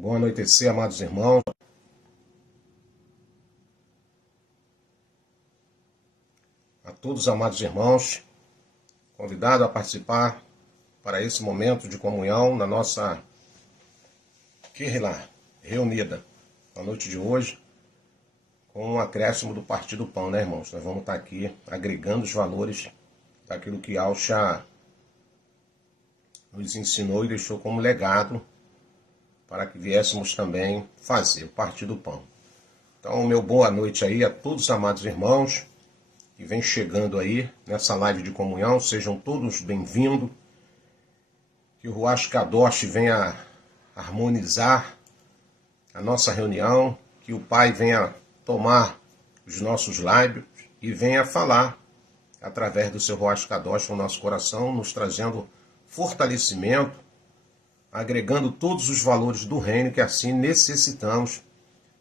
Bom anoitecer, amados irmãos. A todos os amados irmãos, convidado a participar para esse momento de comunhão na nossa Quirrilá, reunida na noite de hoje, com um acréscimo do Partir do Pão, né, irmãos? Nós vamos estar aqui agregando os valores daquilo que Alcha nos ensinou e deixou como legado para que viéssemos também fazer o Partir do Pão. Então, meu boa noite aí a todos os amados irmãos que vem chegando aí nessa live de comunhão. Sejam todos bem-vindos. Que o Ruach Kadosh venha harmonizar a nossa reunião. Que o Pai venha tomar os nossos lábios e venha falar através do seu Ruach Kadosh no nosso coração, nos trazendo fortalecimento, agregando todos os valores do reino que assim necessitamos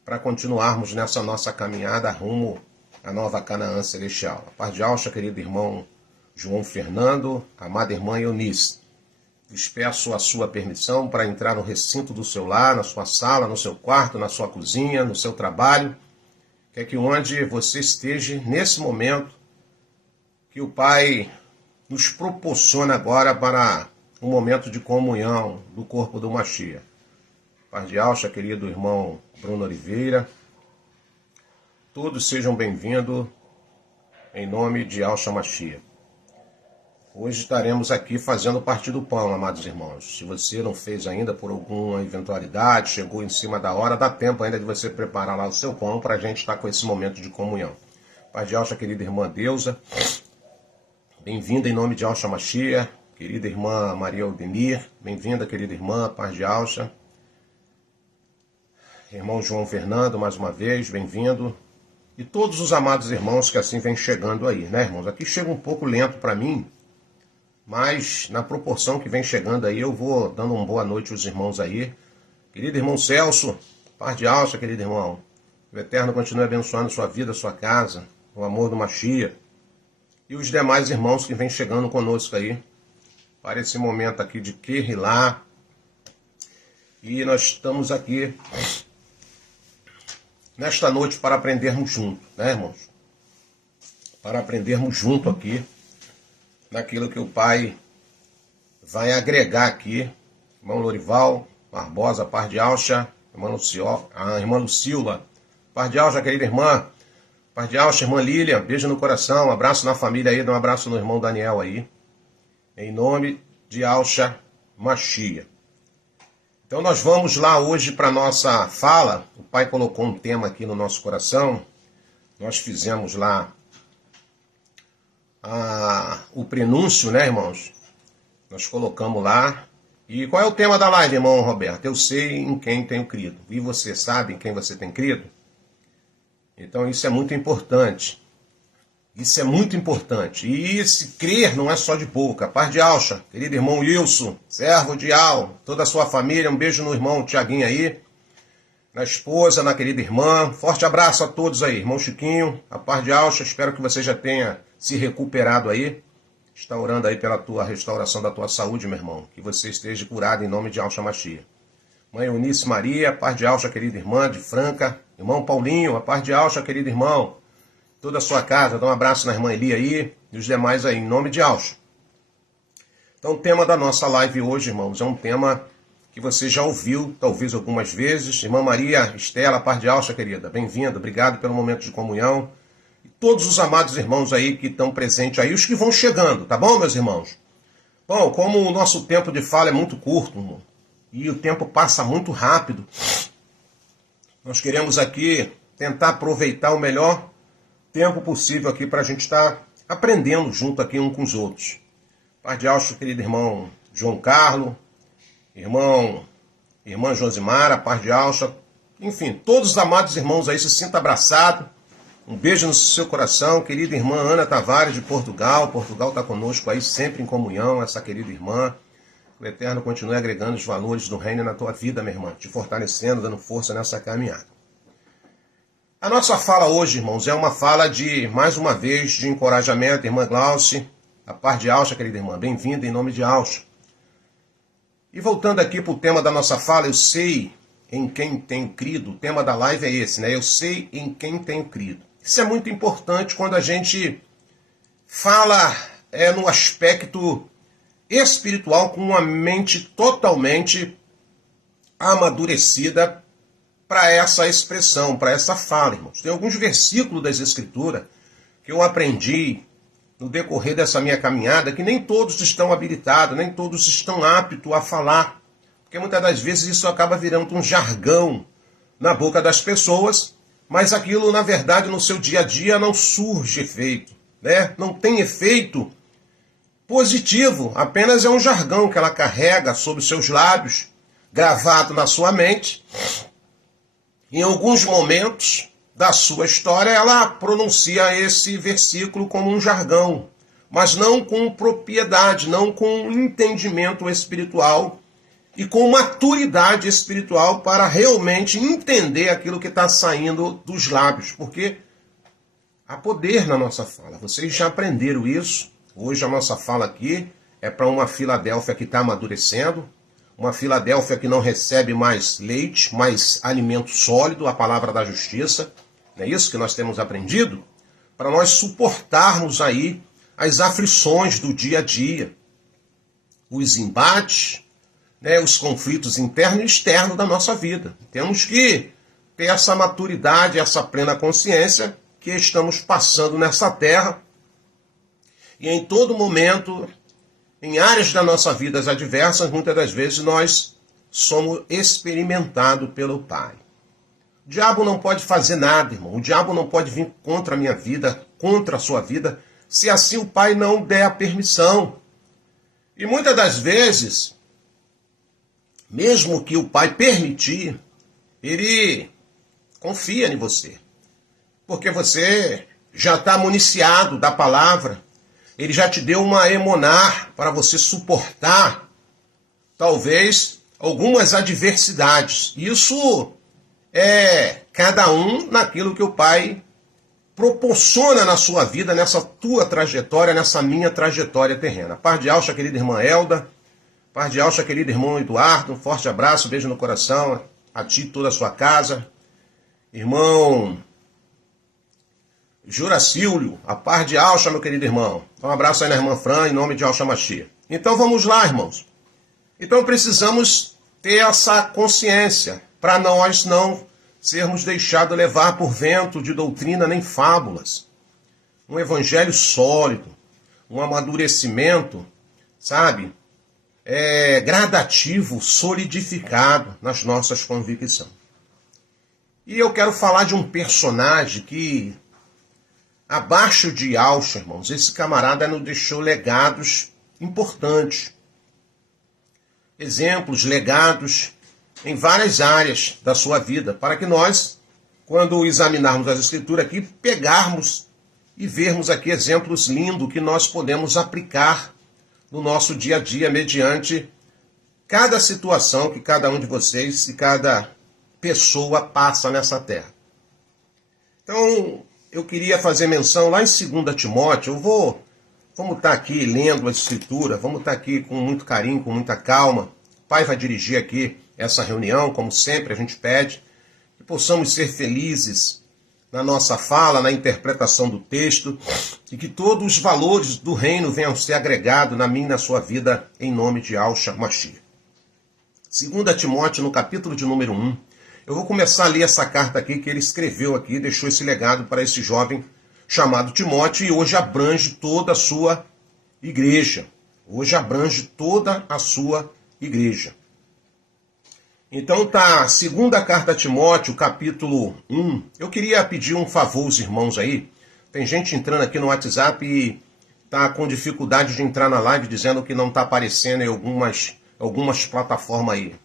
para continuarmos nessa nossa caminhada rumo à nova Canaã celestial. A paz de Alcha, querido irmão João Fernando, amada irmã Eunice, lhes peço a sua permissão para entrar no recinto do seu lar, na sua sala, no seu quarto, na sua cozinha, no seu trabalho, quer que onde você esteja nesse momento, que o Pai nos proporciona agora para um momento de comunhão do corpo do Mashiach. Paz de Alcha, querido irmão Bruno Oliveira, todos sejam bem-vindos em nome de Alcha Mashiach. Hoje estaremos aqui fazendo o Partir do Pão, amados irmãos. Se você não fez ainda por alguma eventualidade, chegou em cima da hora, dá tempo ainda de você preparar lá o seu pão para a gente estar com esse momento de comunhão. Paz de Alcha, querida irmã Deusa, bem-vinda em nome de Alcha Mashiach. Querida irmã Maria Aldemir, bem-vinda, querida irmã, paz de Alcha. Irmão João Fernando, mais uma vez, bem-vindo. E todos os amados irmãos que assim vêm chegando aí, né, irmãos? Aqui chega um pouco lento para mim, mas na proporção que vem chegando aí, eu vou dando uma boa noite aos irmãos aí. Querido irmão Celso, paz de Alcha, querido irmão. O Eterno continue abençoando sua vida, sua casa, o amor do Mashiach. E os demais irmãos que vêm chegando conosco aí, para esse momento aqui de Quirrilá. E nós estamos aqui nesta noite para aprendermos junto, né, irmãos? Para aprendermos junto aqui naquilo que o Pai vai agregar aqui. Irmão Lorival Barbosa, paz de Alcha, a irmã Lucila, paz de Alcha, querida irmã, paz de Alcha, irmã Lília, beijo no coração, um abraço na família aí, dá um abraço no irmão Daniel aí. Em nome de Alcha Mashiach. Então nós vamos lá hoje para a nossa fala. O Pai colocou um tema aqui no nosso coração. Nós fizemos lá o prenúncio, né, irmãos? Nós colocamos lá. E qual é o tema da live, irmão Roberto? Eu sei em quem tenho crido. E você sabe em quem você tem crido? Então isso é muito importante. Isso é muito importante. E esse crer não é só de boca. Paz de Alcha, querido irmão Wilson, servo de Al, toda a sua família, um beijo no irmão Tiaguinho aí, na esposa, na querida irmã. Forte abraço a todos aí, irmão Chiquinho, a paz de Alcha, espero que você já tenha se recuperado aí. Está orando aí pela tua restauração da tua saúde, meu irmão. Que você esteja curado em nome de Alcha Mashiach. Mãe Eunice Maria, a paz de Alcha, querida irmã de Franca. Irmão Paulinho, a paz de Alcha, querido irmão. Toda a sua casa, dá um abraço na irmã Eli aí e os demais aí, em nome de Alcha. Então o tema da nossa live hoje, irmãos, é um tema que você já ouviu, talvez algumas vezes. Irmã Maria Estela, paz de Alcha, querida, bem-vinda, obrigado pelo momento de comunhão. E todos os amados irmãos aí que estão presentes aí, os que vão chegando, tá bom, meus irmãos? Bom, como o nosso tempo de fala é muito curto, irmão, e o tempo passa muito rápido, nós queremos aqui tentar aproveitar o melhor tempo possível aqui para a gente estar aprendendo junto aqui um com os outros. Paz de Alcha, querido irmão João Carlos, irmã Josimara, paz de Alcha, enfim, todos os amados irmãos aí se sintam abraçados. Um beijo no seu coração, querida irmã Ana Tavares de Portugal. Portugal está conosco aí sempre em comunhão, essa querida irmã. O Eterno continue agregando os valores do reino na tua vida, minha irmã, te fortalecendo, dando força nessa caminhada. A nossa fala hoje, irmãos, é uma fala de, mais uma vez, de encorajamento. Irmã Glauce, a paz de Alcha, querida irmã, bem-vinda em nome de Alcha. E voltando aqui para o tema da nossa fala, eu sei em quem tenho crido. O tema da live é esse, né? Eu sei em quem tenho crido. Isso é muito importante quando a gente fala no aspecto espiritual com uma mente totalmente amadurecida para essa expressão, para essa fala, irmãos. Tem alguns versículos das Escrituras que eu aprendi no decorrer dessa minha caminhada que nem todos estão habilitados, nem todos estão aptos a falar. Porque muitas das vezes isso acaba virando um jargão na boca das pessoas, mas aquilo, na verdade, no seu dia a dia não surge efeito, né? Não tem efeito positivo, apenas é um jargão que ela carrega sobre os seus lábios, gravado na sua mente. Em alguns momentos da sua história, ela pronuncia esse versículo como um jargão, mas não com propriedade, não com entendimento espiritual e com maturidade espiritual para realmente entender aquilo que está saindo dos lábios, porque há poder na nossa fala. Vocês já aprenderam isso. Hoje a nossa fala aqui é para uma Filadélfia que está amadurecendo, uma Filadélfia que não recebe mais leite, mais alimento sólido, a palavra da justiça. Não é isso que nós temos aprendido? Para nós suportarmos aí as aflições do dia a dia, os embates, né, os conflitos internos e externos da nossa vida. Temos que ter essa maturidade, essa plena consciência que estamos passando nessa terra e em todo momento, em áreas da nossa vida adversas, muitas das vezes nós somos experimentados pelo Pai. O diabo não pode fazer nada, irmão. O diabo não pode vir contra a minha vida, contra a sua vida, se assim o Pai não der a permissão. E muitas das vezes, mesmo que o Pai permitir, ele confia em você. Porque você já está municiado da palavra. Ele já te deu uma emonar para você suportar, talvez, algumas adversidades. Isso é cada um naquilo que o Pai proporciona na sua vida, nessa tua trajetória, nessa minha trajetória terrena. Paz de alça, querida irmã Elda. Paz de alça, querido irmão Eduardo. Um forte abraço, um beijo no coração. A ti e toda a sua casa. Irmão Juracílio, a paz de alça, meu querido irmão. Um abraço aí na irmã Fran, em nome de Alcha Machia. Então vamos lá, irmãos. Então precisamos ter essa consciência para nós não sermos deixados levar por vento de doutrina nem fábulas. Um evangelho sólido, um amadurecimento, sabe, gradativo, solidificado nas nossas convicções. E eu quero falar de um personagem que, abaixo de Alcha, irmãos, esse camarada nos deixou legados importantes. Exemplos, legados em várias áreas da sua vida, para que nós, quando examinarmos as Escrituras aqui, pegarmos e vermos aqui exemplos lindos que nós podemos aplicar no nosso dia a dia, mediante cada situação que cada um de vocês e cada pessoa passa nessa terra. Então, eu queria fazer menção lá em 2 Timóteo, vamos estar aqui lendo a Escritura, vamos estar aqui com muito carinho, com muita calma. O Pai vai dirigir aqui essa reunião, como sempre a gente pede, que possamos ser felizes na nossa fala, na interpretação do texto, e que todos os valores do reino venham ser agregados na minha e na sua vida, em nome de Alcha Machia. 2 Timóteo, no capítulo de número 1, eu vou começar a ler essa carta aqui que ele escreveu aqui, deixou esse legado para esse jovem chamado Timóteo, e hoje abrange toda a sua igreja. Hoje abrange toda a sua igreja. Então tá, segunda carta a Timóteo, capítulo 1. Eu queria pedir um favor aos irmãos aí. Tem gente entrando aqui no WhatsApp e tá com dificuldade de entrar na live, dizendo que não está aparecendo em algumas plataformas aí.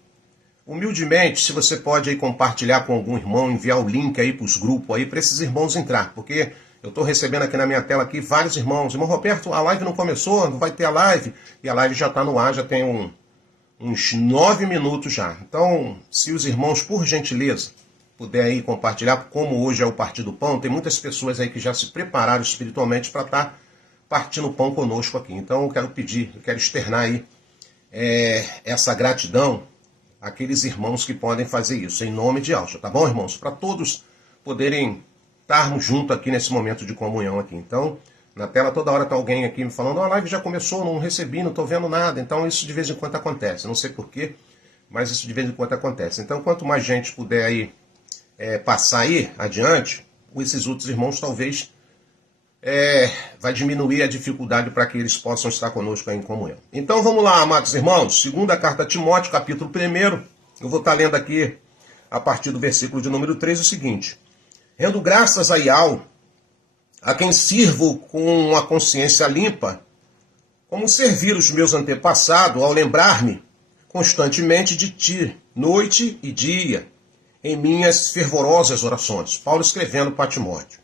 Humildemente, se você pode aí compartilhar com algum irmão, enviar o link aí para os grupos aí, para esses irmãos entrar, porque eu estou recebendo aqui na minha tela aqui vários irmãos. Irmão Roberto, a live não começou, não vai ter a live. E a live já está no ar, já tem uns 9 minutos já. Então, se os irmãos, por gentileza, puder aí compartilhar, como hoje é o Partido Pão, tem muitas pessoas aí que já se prepararam espiritualmente para estar partindo pão conosco aqui. Então, eu quero pedir, eu quero externar aí essa gratidão aqueles irmãos que podem fazer isso, em nome de Alcha, tá bom, irmãos? Para todos poderem estarmos juntos aqui nesse momento de comunhão aqui. Então, na tela toda hora tá alguém aqui me falando, a live já começou, não recebi, não estou vendo nada. Então, isso de vez em quando acontece, não sei porquê, mas isso de vez em quando acontece. Então, quanto mais gente puder aí passar aí adiante, esses outros irmãos talvez vai diminuir a dificuldade para que eles possam estar conosco aí em comunhão. Então vamos lá, amados irmãos, segunda carta a Timóteo, capítulo 1, eu vou estar lendo aqui a partir do versículo de número 3 o seguinte: rendo graças a Iau, a quem sirvo com uma consciência limpa, como servir os meus antepassados ao lembrar-me constantemente de ti, noite e dia, em minhas fervorosas orações. Paulo escrevendo para Timóteo.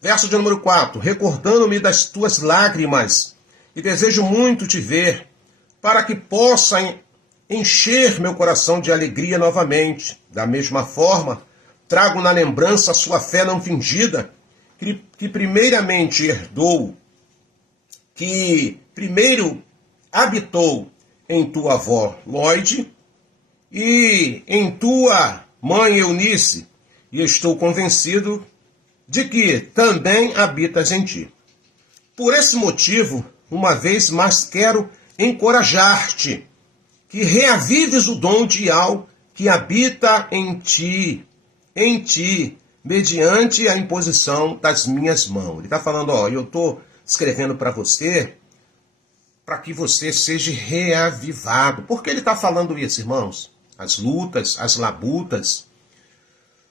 Verso de número 4. Recordando-me das tuas lágrimas, e desejo muito te ver, para que possa encher meu coração de alegria novamente. Da mesma forma, trago na lembrança a sua fé não fingida, que primeiramente herdou, que primeiro habitou em tua avó Lóide e em tua mãe Eunice, e estou convencido de que também habitas em ti. Por esse motivo, uma vez mais quero encorajar-te, que reavives o dom de Iau que habita em ti, mediante a imposição das minhas mãos. Ele está falando, eu estou escrevendo para você, para que você seja reavivado. Por que ele está falando isso, irmãos? As lutas, as labutas,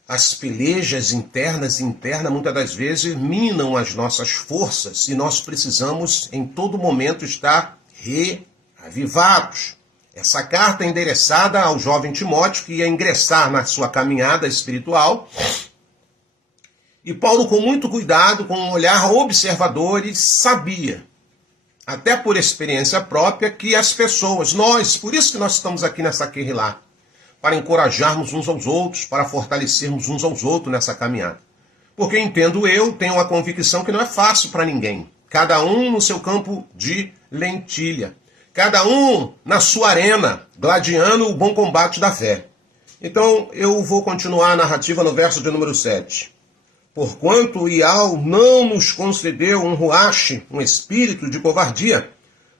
as pelejas internas e internas, muitas das vezes, minam as nossas forças e nós precisamos, em todo momento, estar reavivados. Essa carta é endereçada ao jovem Timóteo, que ia ingressar na sua caminhada espiritual. E Paulo, com muito cuidado, com um olhar observador, ele sabia, até por experiência própria, que as pessoas, por isso que nós estamos aqui nessa Querrilá, para encorajarmos uns aos outros, para fortalecermos uns aos outros nessa caminhada. Porque tenho a convicção que não é fácil para ninguém. Cada um no seu campo de lentilha. Cada um na sua arena, gladiando o bom combate da fé. Então, eu vou continuar a narrativa no verso de número 7. Porquanto Iau não nos concedeu um ruache, um espírito de covardia,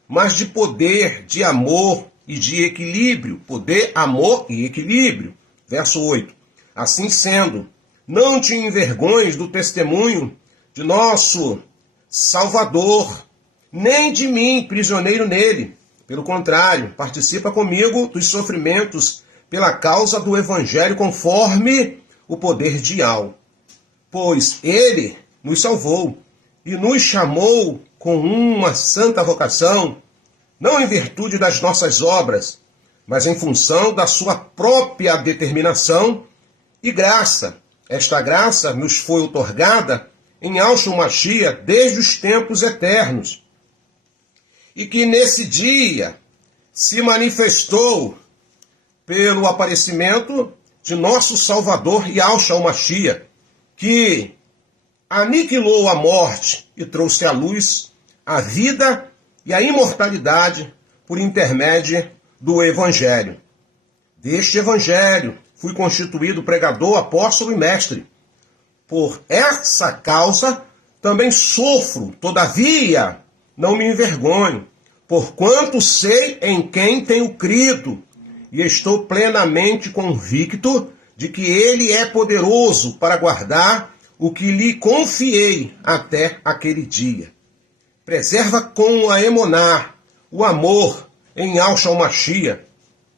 mas de poder, de amor e de equilíbrio. Poder, amor e equilíbrio. Verso 8. Assim sendo, não te envergonhes do testemunho de nosso Salvador, nem de mim, prisioneiro nele. Pelo contrário, participa comigo dos sofrimentos pela causa do Evangelho, conforme o poder de Iau. Pois ele nos salvou e nos chamou com uma santa vocação, não em virtude das nossas obras, mas em função da sua própria determinação e graça. Esta graça nos foi outorgada em Yahshua Mashiach desde os tempos eternos, e que nesse dia se manifestou pelo aparecimento de nosso Salvador Yahshua Mashiach, que aniquilou a morte e trouxe à luz a vida e a imortalidade por intermédio do Evangelho. Deste Evangelho fui constituído pregador, apóstolo e mestre. Por essa causa também sofro, todavia não me envergonho, porquanto sei em quem tenho crido, e estou plenamente convicto de que ele é poderoso para guardar o que lhe confiei até aquele dia. Preserva com a emuná, o amor em Yahshua Mashiach,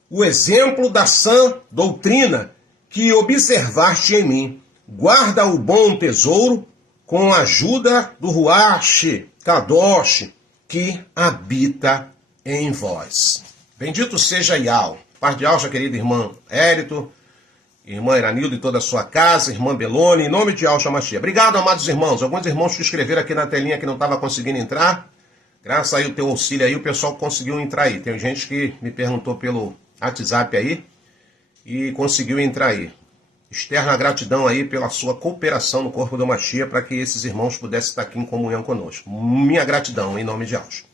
o exemplo da sã doutrina que observaste em mim. Guarda o bom tesouro com a ajuda do Ruach Kadosh que habita em vós. Bendito seja Yau. Paz de Alcha, querida irmã Érito, irmã Iranildo e toda a sua casa, irmã Belone, em nome de Yahshua Mashiach. Obrigado, amados irmãos. Alguns irmãos que escreveram aqui na telinha que não estava conseguindo entrar. Graças aí ao teu auxílio aí, o pessoal conseguiu entrar aí. Tem gente que me perguntou pelo WhatsApp aí e conseguiu entrar aí. Externa a gratidão aí pela sua cooperação no corpo do Mashiach para que esses irmãos pudessem estar aqui em comunhão conosco. Minha gratidão em nome de Yahshua.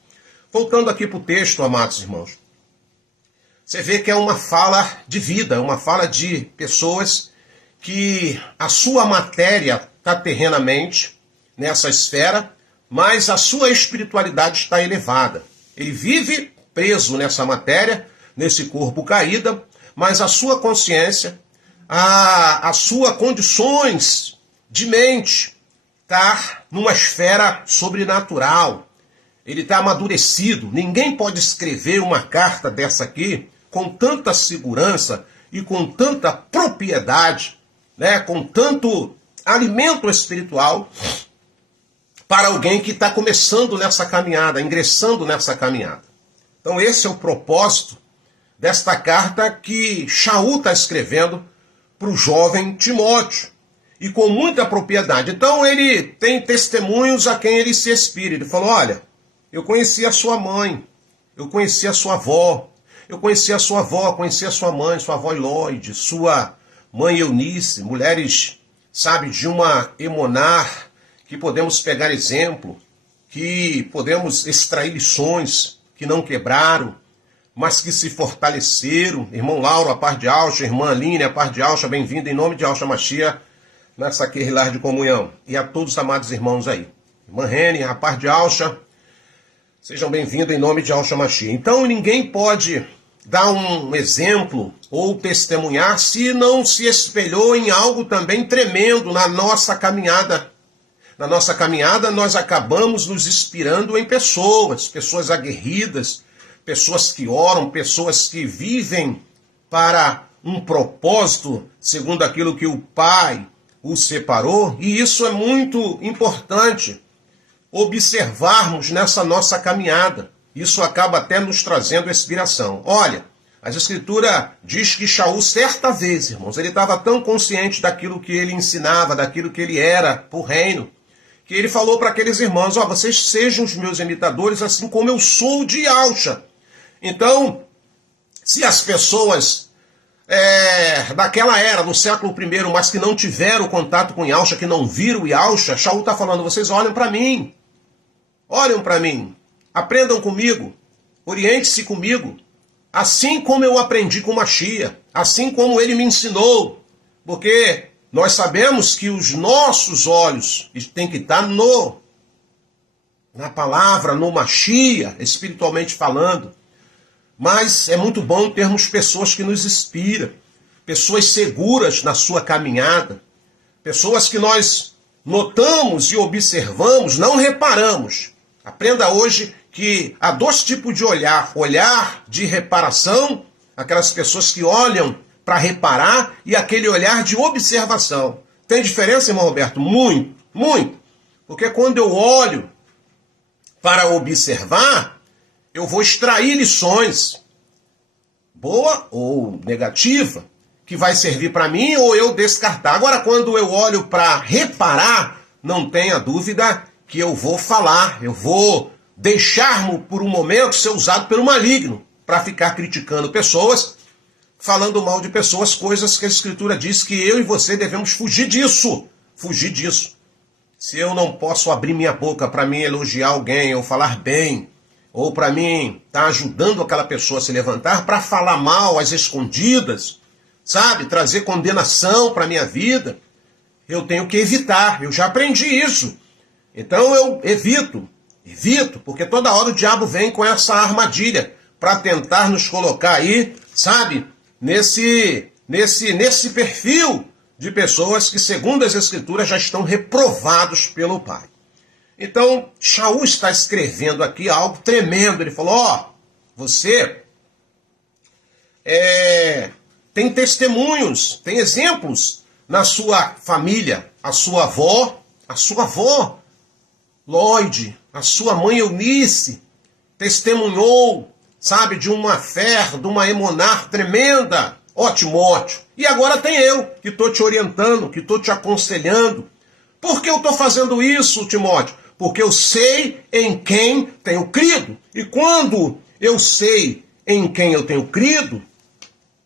Voltando aqui para o texto, amados irmãos. Você vê que é uma fala de vida, uma fala de pessoas que a sua matéria está terrenamente nessa esfera, mas a sua espiritualidade está elevada. Ele vive preso nessa matéria, nesse corpo caído, mas a sua consciência, as suas condições de mente está numa esfera sobrenatural. Ele está amadurecido. Ninguém pode escrever uma carta dessa aqui com tanta segurança e com tanta propriedade, né, com tanto alimento espiritual para alguém que está começando nessa caminhada, ingressando nessa caminhada. Então esse é o propósito desta carta que Shaul está escrevendo para o jovem Timóteo, e com muita propriedade. Então ele tem testemunhos a quem ele se inspira. Ele falou, olha, eu conheci a sua mãe, eu conheci a sua avó, eu conheci a sua avó, conheci a sua mãe, sua avó Eloide, sua mãe Eunice, mulheres, sabe, de uma Emonar, que podemos pegar exemplo, que podemos extrair lições, que não quebraram, mas que se fortaleceram. Irmão Lauro, a paz de Alcha, irmã Aline, a paz de Alcha, bem-vinda em nome de Alcha Machia, nessa querrilhar de comunhão. E a todos os amados irmãos aí. Irmã Rene, a paz de Alcha, sejam bem-vindos em nome de Alcha Machia. Então ninguém pode dar um exemplo ou testemunhar se não se espelhou em algo também tremendo na nossa caminhada. Na nossa caminhada nós acabamos nos inspirando em pessoas aguerridas, pessoas que oram, pessoas que vivem para um propósito segundo aquilo que o Pai os separou. E isso é muito importante observarmos nessa nossa caminhada. Isso acaba até nos trazendo inspiração. Olha, a Escritura diz que Shaul, certa vez, irmãos, ele estava tão consciente daquilo que ele ensinava, daquilo que ele era para o reino, que ele falou para aqueles irmãos, ó, vocês sejam os meus imitadores, assim como eu sou de Alcha. Então, se as pessoas daquela era, do século I, mas que não tiveram contato com Yalcha, que não viram Yalcha, Shaul está falando, vocês olhem para mim, aprendam comigo, oriente-se comigo, assim como eu aprendi com Machia, assim como ele me ensinou, porque nós sabemos que os nossos olhos têm que estar na palavra, no Machia, espiritualmente falando. Mas é muito bom termos pessoas que nos inspiram, pessoas seguras na sua caminhada, pessoas que nós notamos e observamos, não reparamos. Aprenda hoje que há dois tipos de olhar. Olhar de reparação, aquelas pessoas que olham para reparar, e aquele olhar de observação. Tem diferença, irmão Roberto? Muito, muito. Porque quando eu olho para observar, eu vou extrair lições, boa ou negativa, que vai servir para mim ou eu descartar. Agora, quando eu olho para reparar, não tenha dúvida que eu vou falar, eu vou deixar-me por um momento ser usado pelo maligno para ficar criticando pessoas, falando mal de pessoas, coisas que a Escritura diz que eu e você devemos fugir disso. Fugir disso. Se eu não posso abrir minha boca para mim elogiar alguém ou falar bem, ou para mim estar ajudando aquela pessoa a se levantar, para falar mal às escondidas, sabe, trazer condenação para a minha vida, eu tenho que evitar. Eu já aprendi isso. Então eu evito, porque toda hora o diabo vem com essa armadilha para tentar nos colocar aí, sabe, nesse perfil de pessoas que, segundo as Escrituras, já estão reprovados pelo Pai. Então, Shaul está escrevendo aqui algo tremendo. Ele falou, ó, você tem testemunhos, tem exemplos na sua família. A sua avó Lloyd, a sua mãe Eunice, testemunhou, sabe, de uma fé, de uma Emonar tremenda. Ó, Timóteo, e agora tem eu, que estou te orientando, que estou te aconselhando. Por que eu estou fazendo isso, Timóteo? Porque eu sei em quem tenho crido. E quando eu sei em quem eu tenho crido,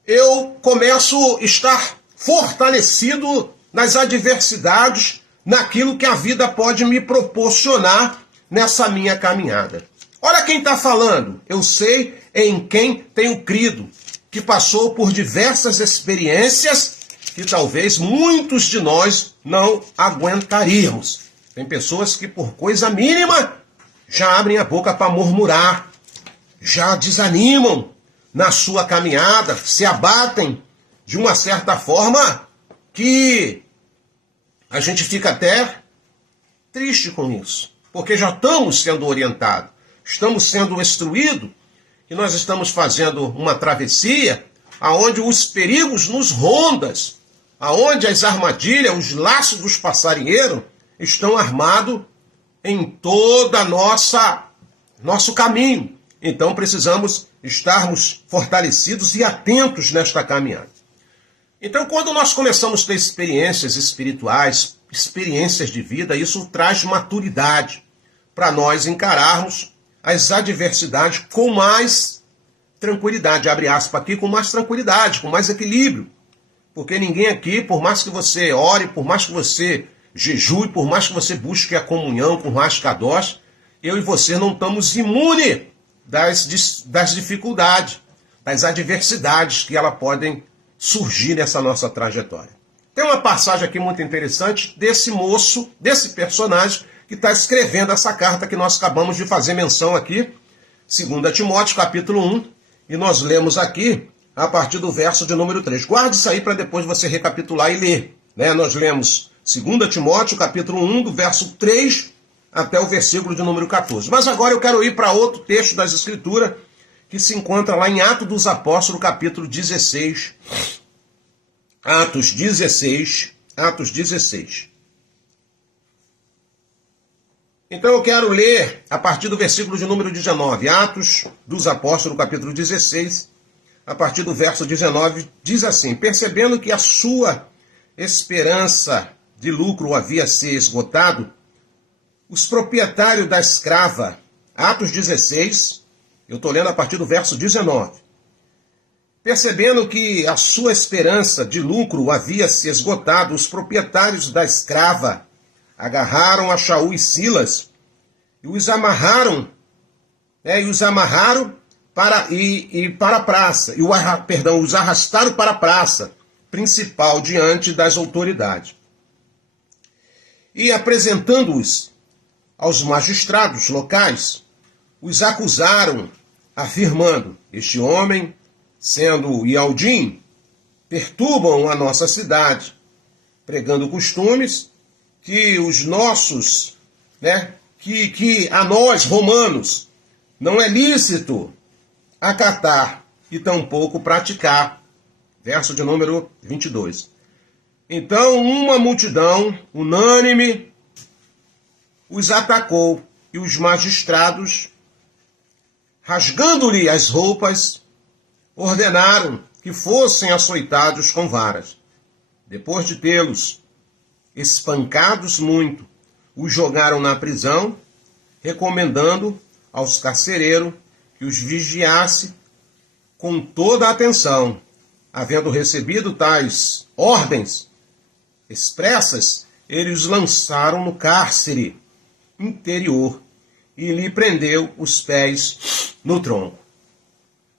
eu começo a estar fortalecido nas adversidades, naquilo que a vida pode me proporcionar nessa minha caminhada. Olha quem está falando. Eu sei em quem tenho crido. que passou por diversas experiências que talvez muitos de nós não aguentaríamos. Tem pessoas que por coisa mínima já abrem a boca para murmurar, já desanimam na sua caminhada, se abatem de uma certa forma que a gente fica até triste com isso, porque já estamos sendo orientados, estamos sendo instruídos e nós estamos fazendo uma travessia aonde os perigos nos rondam, aonde as armadilhas, os laços dos passarinheiros estão armados em toda nosso caminho. Então precisamos estarmos fortalecidos e atentos nesta caminhada. Então, quando nós começamos a ter experiências espirituais, experiências de vida, isso traz maturidade para nós encararmos as adversidades com mais tranquilidade, abre aspas aqui, com mais tranquilidade, com mais equilíbrio. Porque ninguém aqui, por mais que você ore, por mais que você jejue, por mais que você busque a comunhão com o Rascadós, eu e você não estamos imunes das dificuldades, das adversidades que elas podem surgir nessa nossa trajetória. Tem uma passagem aqui muito interessante desse moço, desse personagem, que está escrevendo essa carta que nós acabamos de fazer menção aqui, 2 Timóteo, capítulo 1, e nós lemos aqui a partir do verso de número 3. Guarde isso aí para depois você recapitular e ler. Nós lemos 2 Timóteo, capítulo 1, do verso 3 até o versículo de número 14. Mas agora eu quero ir para outro texto das Escrituras, que se encontra lá em Atos dos Apóstolos, capítulo 16. Atos 16. Então eu quero ler a partir do versículo de número 19. Atos dos Apóstolos, capítulo 16, a partir do verso 19, diz assim: percebendo que a sua esperança de lucro havia se esgotado, os proprietários da escrava, Atos 16, eu estou lendo a partir do verso 19. Percebendo que a sua esperança de lucro havia se esgotado, os proprietários da escrava agarraram a Shaul e Silas e os amarraram, para a praça, os arrastaram para a praça principal diante das autoridades. E apresentando-os aos magistrados locais, os acusaram, afirmando: este homem, sendo Ialdim, perturbam a nossa cidade, pregando costumes que os nossos, que a nós, romanos, não é lícito acatar e tampouco praticar. Verso de número 22. Então uma multidão unânime os atacou e os magistrados, rasgando-lhe as roupas, ordenaram que fossem açoitados com varas. Depois de tê-los espancados muito, os jogaram na prisão, recomendando aos carcereiros que os vigiasse com toda a atenção. Havendo recebido tais ordens expressas, eles os lançaram no cárcere interior e lhe prendeu os pés no tronco.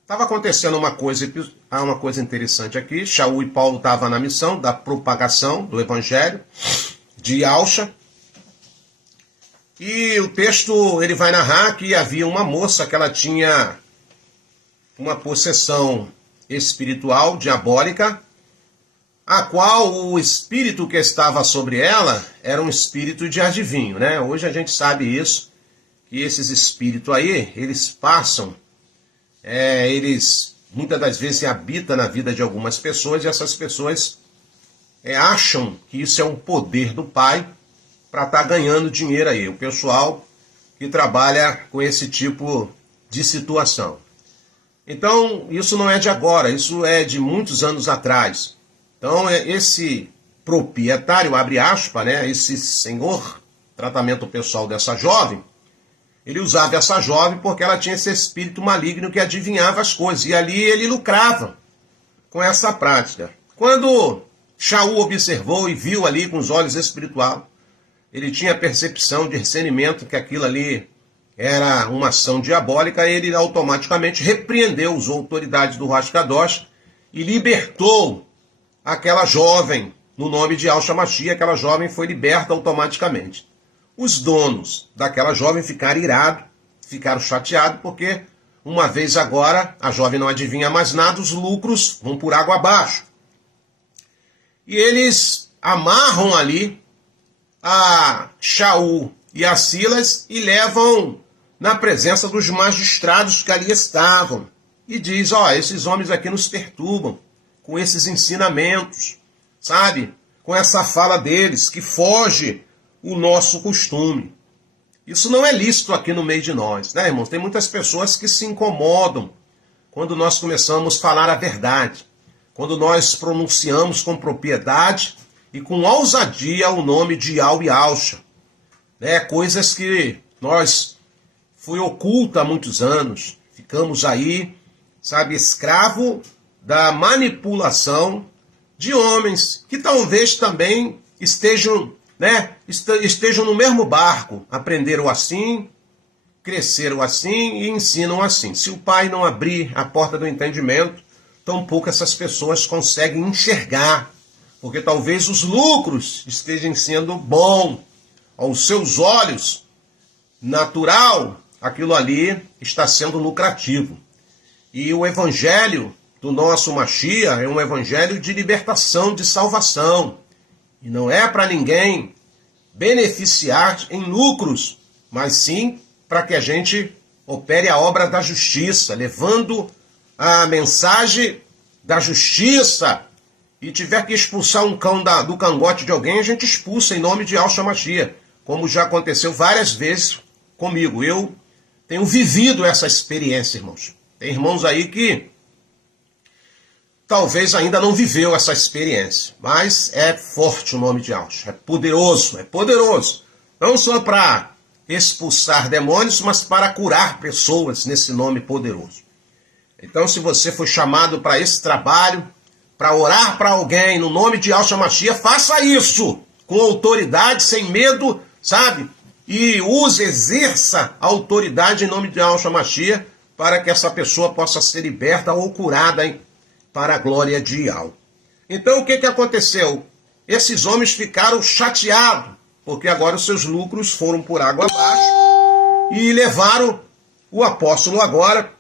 Estava acontecendo uma coisa interessante aqui. Shaul e Paulo estavam na missão da propagação do evangelho de Alcha. E o texto ele vai narrar que havia uma moça que ela tinha uma possessão espiritual, diabólica, a qual o espírito que estava sobre ela era um espírito de adivinho, Hoje a gente sabe isso, que esses espíritos aí, eles passam, eles muitas das vezes habitam na vida de algumas pessoas e essas pessoas acham que isso é um poder do Pai para estar ganhando dinheiro aí. O pessoal que trabalha com esse tipo de situação. Então, isso não é de agora, isso é de muitos anos atrás. Então, esse proprietário, abre aspas, esse senhor, tratamento pessoal dessa jovem, ele usava essa jovem porque ela tinha esse espírito maligno que adivinhava as coisas. E ali ele lucrava com essa prática. Quando Shaul observou e viu ali com os olhos espirituais, ele tinha a percepção de discernimento que aquilo ali era uma ação diabólica, ele automaticamente repreendeu as autoridades do Rosh Kadosh e libertou aquela jovem, no nome de Yahshua Mashiach. Aquela jovem foi liberta automaticamente. Os donos daquela jovem ficaram irados, ficaram chateados, porque uma vez agora a jovem não adivinha mais nada, os lucros vão por água abaixo. E eles amarram ali a Shaul e a Silas e levam na presença dos magistrados que ali estavam. E diz, esses homens aqui nos perturbam com esses ensinamentos, sabe? Com essa fala deles, que foge o nosso costume. Isso não é lícito aqui no meio de nós, né, irmãos? Tem muitas pessoas que se incomodam quando nós começamos a falar a verdade, quando nós pronunciamos com propriedade e com ousadia o nome de Yahweh Yahshua, né? Coisas que foi oculta há muitos anos, ficamos aí, sabe, escravo da manipulação de homens que talvez também estejam no mesmo barco, aprenderam assim, cresceram assim e ensinam assim. Se o pai não abrir a porta do entendimento, tampouco essas pessoas conseguem enxergar, porque talvez os lucros estejam sendo bons aos seus olhos, natural, aquilo ali está sendo lucrativo. E o evangelho do nosso Mashiach é um evangelho de libertação, de salvação. E não é para ninguém beneficiar em lucros, mas sim para que a gente opere a obra da justiça, levando a mensagem da justiça. E tiver que expulsar um cão do cangote de alguém, a gente expulsa em nome de Yahshua Mashiach, como já aconteceu várias vezes comigo. Eu tenho vivido essa experiência, irmãos. Tem irmãos aí que talvez ainda não viveu essa experiência, mas é forte o nome de Yahshua, é poderoso. Não só para expulsar demônios, mas para curar pessoas nesse nome poderoso. Então, se você foi chamado para esse trabalho, para orar para alguém no nome de Yahshua Mashiach, faça isso com autoridade, sem medo, sabe? E exerça a autoridade em nome de Yahshua Mashiach para que essa pessoa possa ser liberta ou curada, hein? Para a glória de Yahweh. Então, o que aconteceu? Esses homens ficaram chateados, porque agora os seus lucros foram por água abaixo e levaram o apóstolo agora,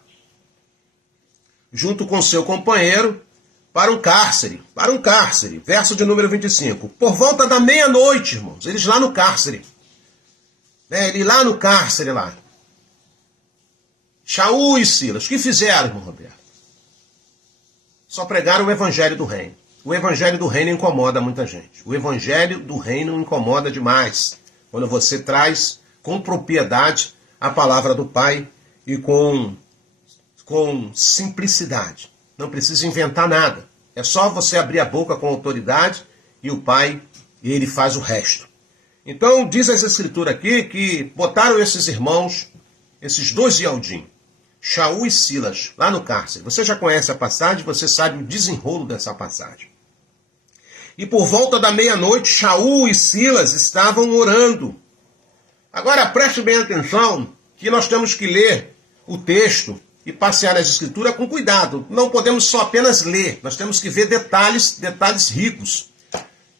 junto com seu companheiro, para um cárcere. Verso de número 25. Por volta da meia-noite, irmãos, eles lá no cárcere. Ele lá no cárcere, lá. Shaul e Silas, o que fizeram, irmão Roberto? Só pregaram o evangelho do reino. O evangelho do reino incomoda muita gente. O evangelho do reino incomoda demais. Quando você traz com propriedade a palavra do Pai e com simplicidade. Não precisa inventar nada. É só você abrir a boca com autoridade e o Pai, ele faz o resto. Então, diz as Escrituras aqui que botaram esses irmãos, esses dois Yaldim, Shaul e Silas, lá no cárcere. Você já conhece a passagem, você sabe o desenrolo dessa passagem. E por volta da meia-noite, Shaul e Silas estavam orando. Agora, preste bem atenção, que nós temos que ler o texto e passear as Escrituras com cuidado. Não podemos só apenas ler, nós temos que ver detalhes ricos.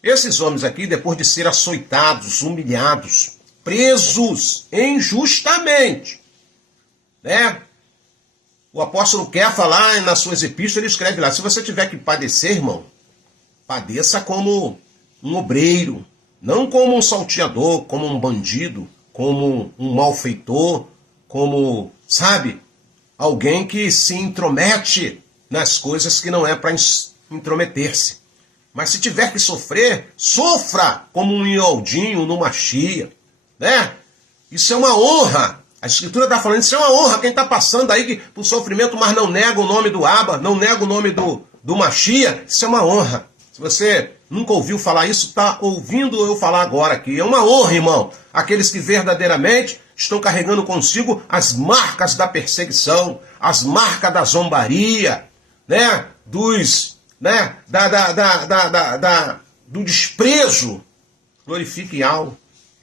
Esses homens aqui, depois de ser açoitados, humilhados, presos injustamente, né? O apóstolo quer falar nas suas epístolas, ele escreve lá, se você tiver que padecer, irmão, padeça como um obreiro, não como um salteador, como um bandido, como um malfeitor, como, sabe, alguém que se intromete nas coisas que não é para intrometer-se. Mas se tiver que sofrer, sofra como um ioldinho no Mashiach, né? Isso é uma honra. A Escritura está falando, isso é uma honra. Quem está passando aí por sofrimento, mas não nega o nome do Abba, não nega o nome do Mashiach, isso é uma honra. Se você nunca ouviu falar isso, está ouvindo eu falar agora aqui. É uma honra, irmão. Aqueles que verdadeiramente estão carregando consigo as marcas da perseguição, as marcas da zombaria, né? Do desprezo. Glorifique Yahweh.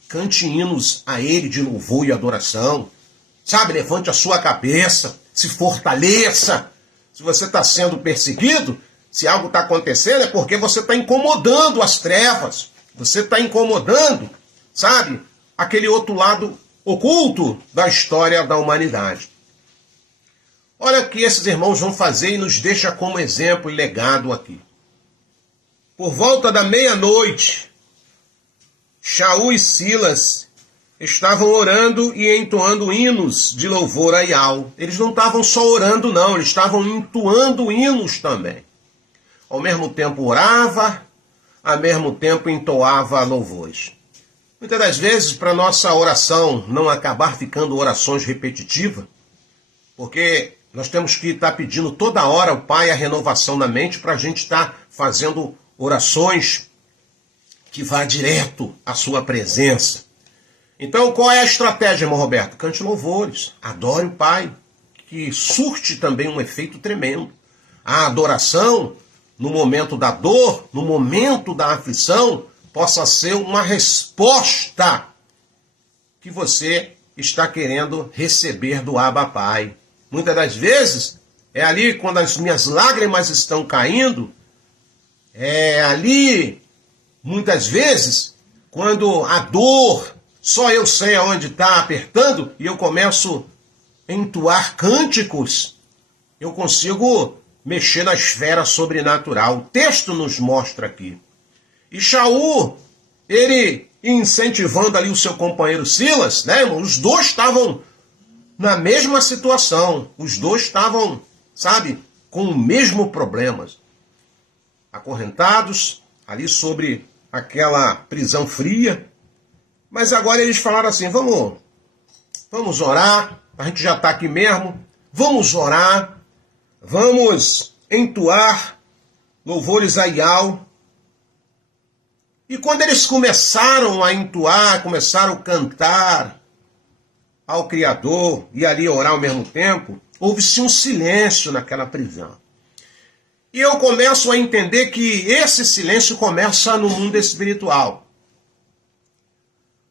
Cante hinos a ele de louvor e adoração. Sabe, levante a sua cabeça, se fortaleça. Se você está sendo perseguido, se algo está acontecendo, é porque você está incomodando as trevas. Você está incomodando, sabe, aquele outro lado oculto da história da humanidade. Olha o que esses irmãos vão fazer e nos deixa como exemplo e legado aqui. Por volta da meia-noite, Shaul e Silas estavam orando e entoando hinos de louvor a Yahweh. Eles não estavam só orando, não, eles estavam entoando hinos também. Ao mesmo tempo orava, ao mesmo tempo entoava louvores. Muitas das vezes, para nossa oração não acabar ficando orações repetitivas, porque nós temos que estar pedindo toda hora ao Pai a renovação da mente para a gente estar fazendo orações que vá direto à sua presença. Então, qual é a estratégia, irmão Roberto? Cante louvores, adore o Pai, que surte também um efeito tremendo. A adoração, no momento da dor, no momento da aflição, possa ser uma resposta que você está querendo receber do Abba Pai. Muitas das vezes, é ali quando as minhas lágrimas estão caindo, é ali, muitas vezes, quando a dor, só eu sei aonde está apertando, e eu começo a entoar cânticos, eu consigo mexer na esfera sobrenatural. O texto nos mostra aqui. E Shaul, ele incentivando ali o seu companheiro Silas, né, irmão? Os dois estavam na mesma situação. Os dois estavam, sabe, com o mesmo problema. Acorrentados ali sobre aquela prisão fria. Mas agora eles falaram assim, vamos orar, a gente já está aqui mesmo, vamos orar, vamos entoar louvores a Yahweh. E quando eles começaram a entoar, começaram a cantar ao Criador e ali orar ao mesmo tempo, houve-se um silêncio naquela prisão. E eu começo a entender que esse silêncio começa no mundo espiritual.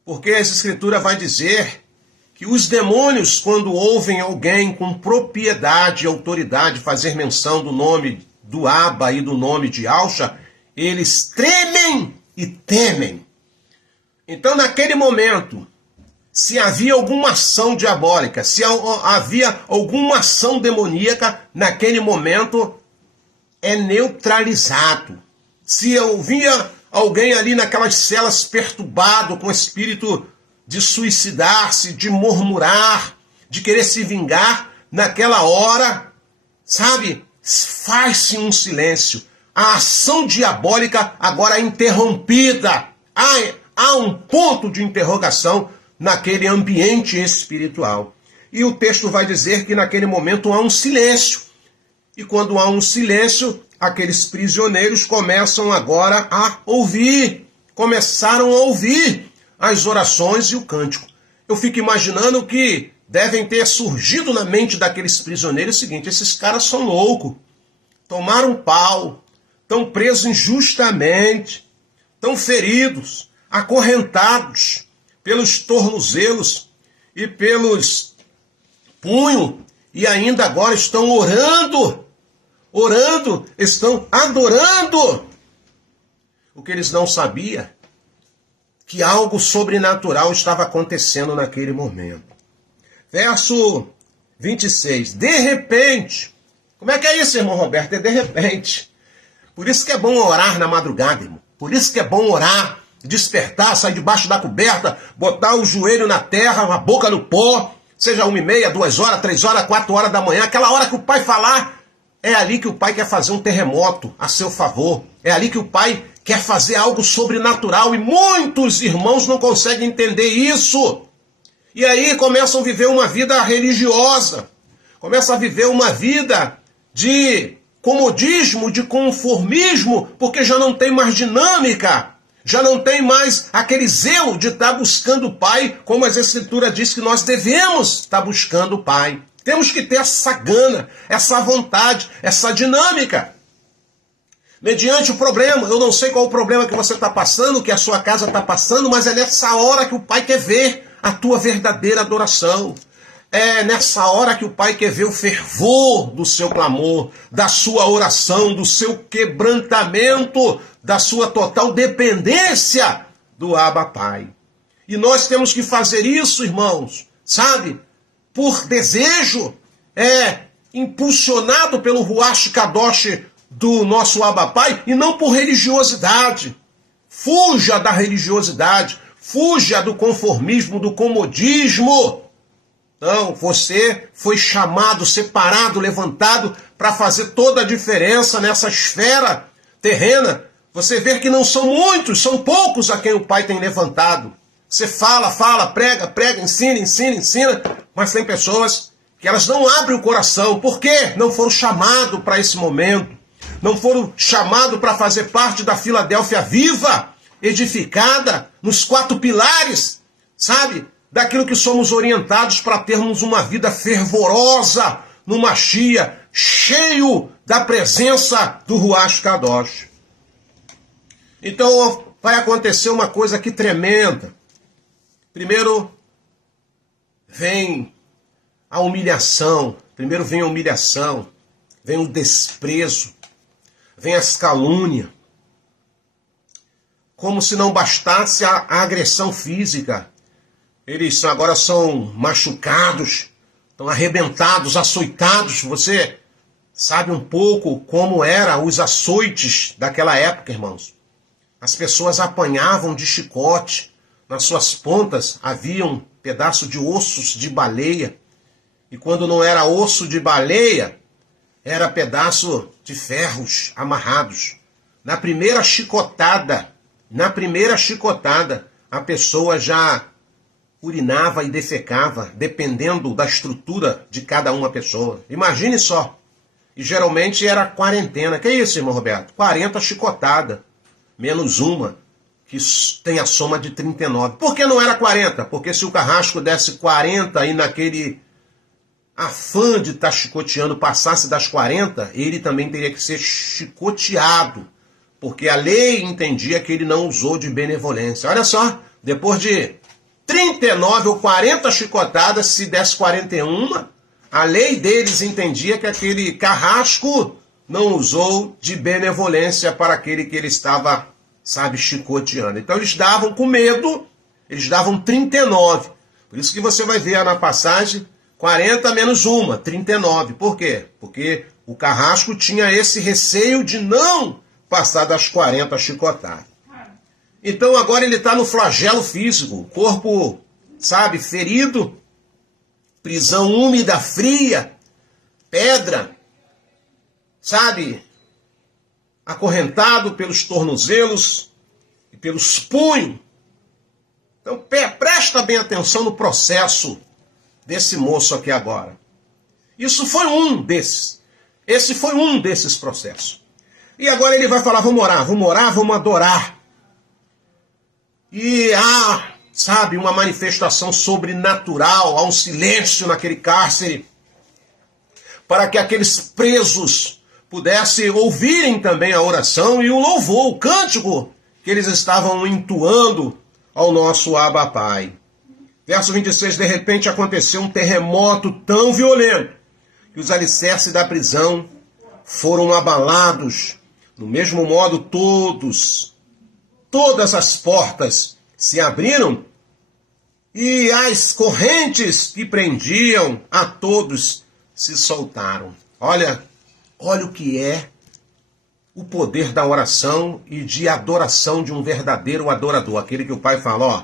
Porque essa escritura vai dizer que os demônios, quando ouvem alguém com propriedade e autoridade fazer menção do nome do Abba e do nome de Yahshua, eles tremem e temem. Então, naquele momento, se havia alguma ação diabólica, se havia alguma ação demoníaca, naquele momento é neutralizado. Se eu via alguém ali naquelas celas perturbado com o espírito de suicidar-se, de murmurar, de querer se vingar, naquela hora, sabe, faz-se um silêncio. A ação diabólica agora é interrompida. Há um ponto de interrogação naquele ambiente espiritual. E o texto vai dizer que naquele momento há um silêncio. E quando há um silêncio, aqueles prisioneiros começam agora a ouvir. Começaram a ouvir as orações e o cântico. Eu fico imaginando que devem ter surgido na mente daqueles prisioneiros o seguinte: esses caras são loucos, tomaram um pau, estão presos injustamente, estão feridos, acorrentados pelos tornozelos e pelos punhos, e ainda agora estão orando, estão adorando. O que eles não sabiam, que algo sobrenatural estava acontecendo naquele momento. Verso 26. De repente. Como é que é isso, irmão Roberto? É de repente. Por isso que é bom orar na madrugada, irmão. Por isso que é bom orar, despertar, sair debaixo da coberta, botar o joelho na terra, a boca no pó, seja 1h30, 2h, 3h, 4h da manhã, aquela hora que o Pai falar, é ali que o Pai quer fazer um terremoto a seu favor. É ali que o Pai quer fazer algo sobrenatural e muitos irmãos não conseguem entender isso. E aí começam a viver uma vida religiosa, começam a viver uma vida de comodismo, de conformismo, porque já não tem mais dinâmica, já não tem mais aquele zelo de estar buscando o Pai, como as Escrituras diz que nós devemos estar buscando o Pai. Temos que ter essa gana, essa vontade, essa dinâmica. Mediante o problema, eu não sei qual o problema que você está passando, que a sua casa está passando, mas é nessa hora que o Pai quer ver a tua verdadeira adoração. é nessa hora que o Pai quer ver o fervor do seu clamor, da sua oração, do seu quebrantamento, da sua total dependência do Abba Pai. E nós temos que fazer isso, irmãos, sabe? Por desejo, impulsionado pelo Ruach Kadosh do nosso Abba Pai, e não por religiosidade. Fuja da religiosidade, fuja do conformismo, do comodismo. Não, você foi chamado, separado, levantado para fazer toda a diferença nessa esfera terrena. Você vê que não são muitos, são poucos a quem o Pai tem levantado. Você fala, prega, ensina, mas tem pessoas que elas não abrem o coração. Por quê? Não foram chamados para esse momento. Não foram chamados para fazer parte da Filadélfia viva, edificada nos 4 pilares, sabe? Daquilo que somos orientados para termos uma vida fervorosa no Mashiach, cheio da presença do Ruach Kadosh. Então vai acontecer uma coisa aqui tremenda. Primeiro vem a humilhação, vem o desprezo, vem as calúnias. Como se não bastasse a agressão física. Eles agora são machucados, estão arrebentados, açoitados. Você sabe um pouco como eram os açoites daquela época, irmãos. As pessoas apanhavam de chicote. Nas suas pontas havia um pedaço de ossos de baleia. E quando não era osso de baleia, era pedaço de ferros amarrados. Na primeira chicotada, a pessoa já urinava e defecava, dependendo da estrutura de cada uma pessoa. Imagine só. E geralmente era quarentena. Que isso, irmão Roberto? 40 chicotadas, menos uma, que tem a soma de 39. Por que não era 40? Porque se o carrasco desse 40 e naquele afã de estar chicoteando passasse das 40, ele também teria que ser chicoteado. Porque a lei entendia que ele não usou de benevolência. Olha só, depois de 39 ou 40 chicotadas, se desse 41, a lei deles entendia que aquele carrasco não usou de benevolência para aquele que ele estava, sabe, chicoteando. Então eles davam com medo, eles davam 39. Por isso que você vai ver na passagem 40 menos uma, 39. Por quê? Porque o carrasco tinha esse receio de não passar das 40 chicotadas. Então agora ele está no flagelo físico, corpo, sabe, ferido, prisão úmida, fria, pedra, sabe, acorrentado pelos tornozelos e pelos punhos. Então presta bem atenção no processo desse moço aqui agora. Isso foi um desses. Esse foi um desses processos. E agora ele vai falar, vamos orar, vamos adorar. E há, sabe, uma manifestação sobrenatural, há um silêncio naquele cárcere, para que aqueles presos pudessem ouvirem também a oração e o louvor, o cântico que eles estavam entoando ao nosso Abba Pai. Verso 26, de repente aconteceu um terremoto tão violento que os alicerces da prisão foram abalados. Do mesmo modo, todas as portas se abriram e as correntes que prendiam a todos se soltaram. Olha o que é o poder da oração e de adoração de um verdadeiro adorador. Aquele que o Pai fala, ó,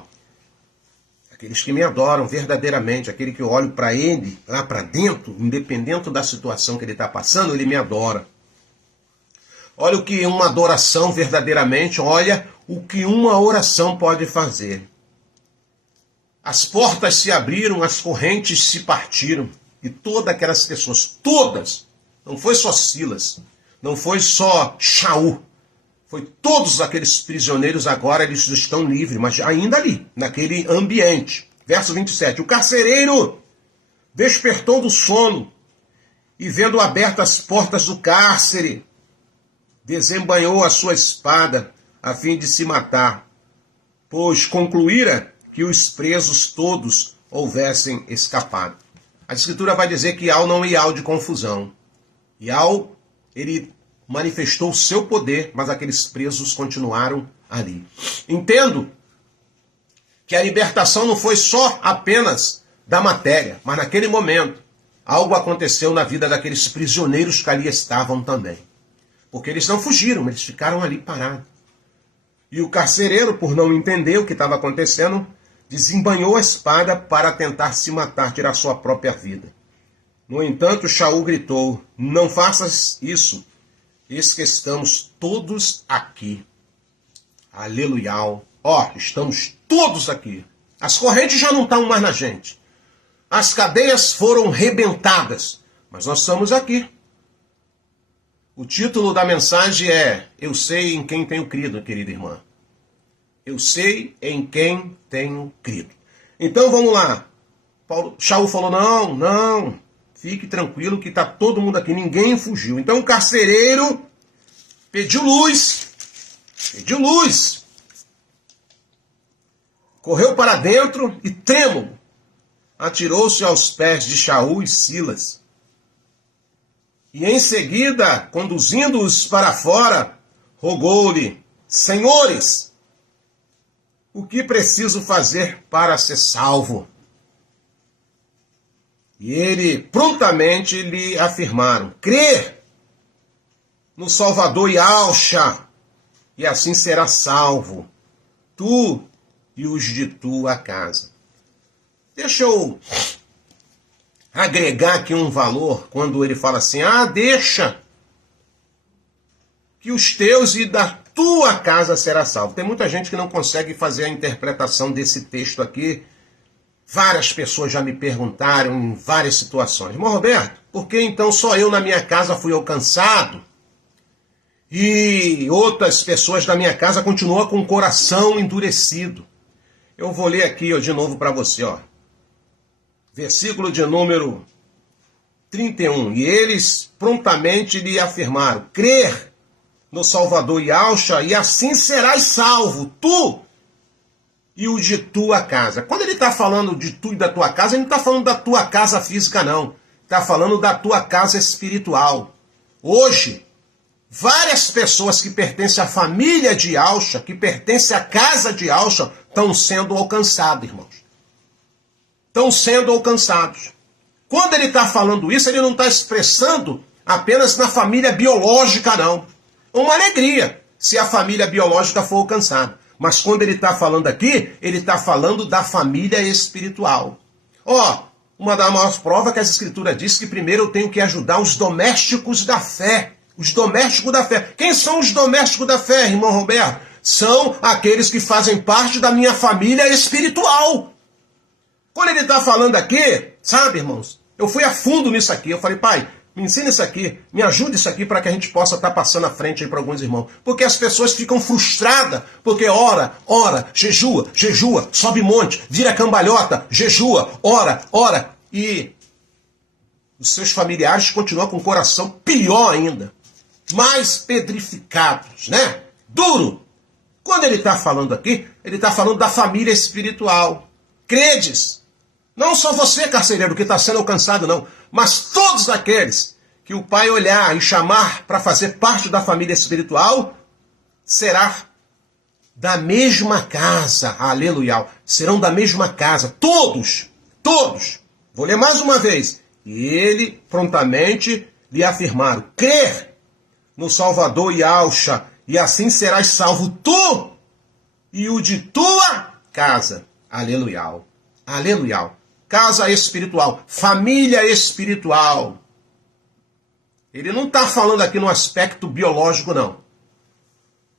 aqueles que me adoram verdadeiramente, aquele que eu olho para ele, lá para dentro, independente da situação que ele está passando, ele me adora. Olha o que uma adoração verdadeiramente, olha o que uma oração pode fazer. As portas se abriram, as correntes se partiram. E todas aquelas pessoas, todas, não foi só Silas, não foi só Shaul, foi todos aqueles prisioneiros agora, eles estão livres, mas ainda ali, naquele ambiente. Verso 27, o carcereiro despertou do sono e vendo abertas as portas do cárcere, desembanhou a sua espada a fim de se matar, pois concluíra que os presos todos houvessem escapado. A Escritura vai dizer que Ial não é Ial de confusão. Ial, ele manifestou o seu poder, mas aqueles presos continuaram ali. Entendo que a libertação não foi só apenas da matéria, mas naquele momento algo aconteceu na vida daqueles prisioneiros que ali estavam também. Porque eles não fugiram, eles ficaram ali parados. E o carcereiro, por não entender o que estava acontecendo, desembanhou a espada para tentar se matar, tirar sua própria vida. No entanto, Shaul gritou: não faças isso, eis que estamos todos aqui. Aleluia. Ó, estamos todos aqui. As correntes já não estão mais na gente. As cadeias foram rebentadas, mas nós estamos aqui. O título da mensagem é: eu sei em quem tenho crido, querida irmã. Eu sei em quem tenho crido. Então vamos lá. Shaul falou: não, fique tranquilo que está todo mundo aqui, ninguém fugiu. Então o carcereiro pediu luz. Correu para dentro e, trêmulo, atirou-se aos pés de Shaul e Silas. E em seguida, conduzindo-os para fora, rogou-lhe: senhores, o que preciso fazer para ser salvo? E ele prontamente lhe afirmaram: crer no Salvador Yahshua, e assim será salvo, tu e os de tua casa. Deixa eu agregar aqui um valor quando ele fala assim: deixa que os teus e da tua casa será salvo. Tem muita gente que não consegue fazer a interpretação desse texto aqui. Várias pessoas já me perguntaram em várias situações: irmão Roberto, por que então só eu na minha casa fui alcançado e outras pessoas da minha casa continuam com o coração endurecido? Eu vou ler aqui de novo para você. Versículo de número 31. E eles prontamente lhe afirmaram: crer no Salvador Yahshua, e assim serás salvo, tu e o de tua casa. Quando ele está falando de tu e da tua casa, ele não está falando da tua casa física, não. Está falando da tua casa espiritual. Hoje, várias pessoas que pertencem à família de Yahshua, que pertencem à casa de Yahshua, estão sendo alcançados, irmãos. Estão sendo alcançados. Quando ele está falando isso, ele não está expressando apenas na família biológica, não. Uma alegria se a família biológica for alcançada. Mas quando ele está falando aqui, ele está falando da família espiritual. Uma das maiores provas que essa escritura diz que primeiro eu tenho que ajudar os domésticos da fé. Os domésticos da fé. Quem são os domésticos da fé, irmão Roberto? São aqueles que fazem parte da minha família espiritual. Quando ele está falando aqui, sabe, irmãos, eu fui a fundo nisso aqui. Eu falei: pai, me ensina isso aqui, me ajuda isso aqui para que a gente possa estar passando à frente aí para alguns irmãos. Porque as pessoas ficam frustradas, porque ora, jejua, sobe monte, vira cambalhota, jejua, ora. E os seus familiares continuam com o coração pior ainda, mais pedrificados, né? Duro. Quando ele está falando aqui, ele está falando da família espiritual. Credes? Não só você, carcereiro, que está sendo alcançado, não. Mas todos aqueles que o Pai olhar e chamar para fazer parte da família espiritual, será da mesma casa. Aleluia. Serão da mesma casa. Todos. Vou ler mais uma vez. E ele prontamente lhe afirmaram: crer no Salvador Yahshua, e assim serás salvo tu e o de tua casa. Aleluia. Casa espiritual, família espiritual. Ele não está falando aqui no aspecto biológico, não.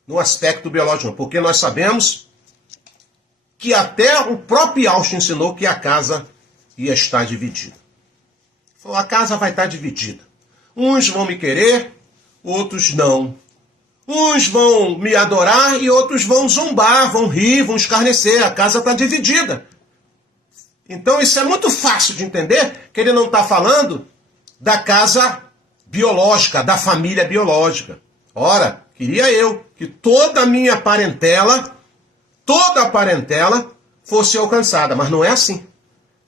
No aspecto biológico, não. Porque nós sabemos que até o próprio Yahshua ensinou que a casa ia estar dividida. Falou: a casa vai estar dividida. Uns vão me querer, outros não. Uns vão me adorar e outros vão zombar, vão rir, vão escarnecer. A casa está dividida. Então isso é muito fácil de entender, que ele não está falando da casa biológica, da família biológica. Ora, queria eu que toda a minha parentela, fosse alcançada, mas não é assim.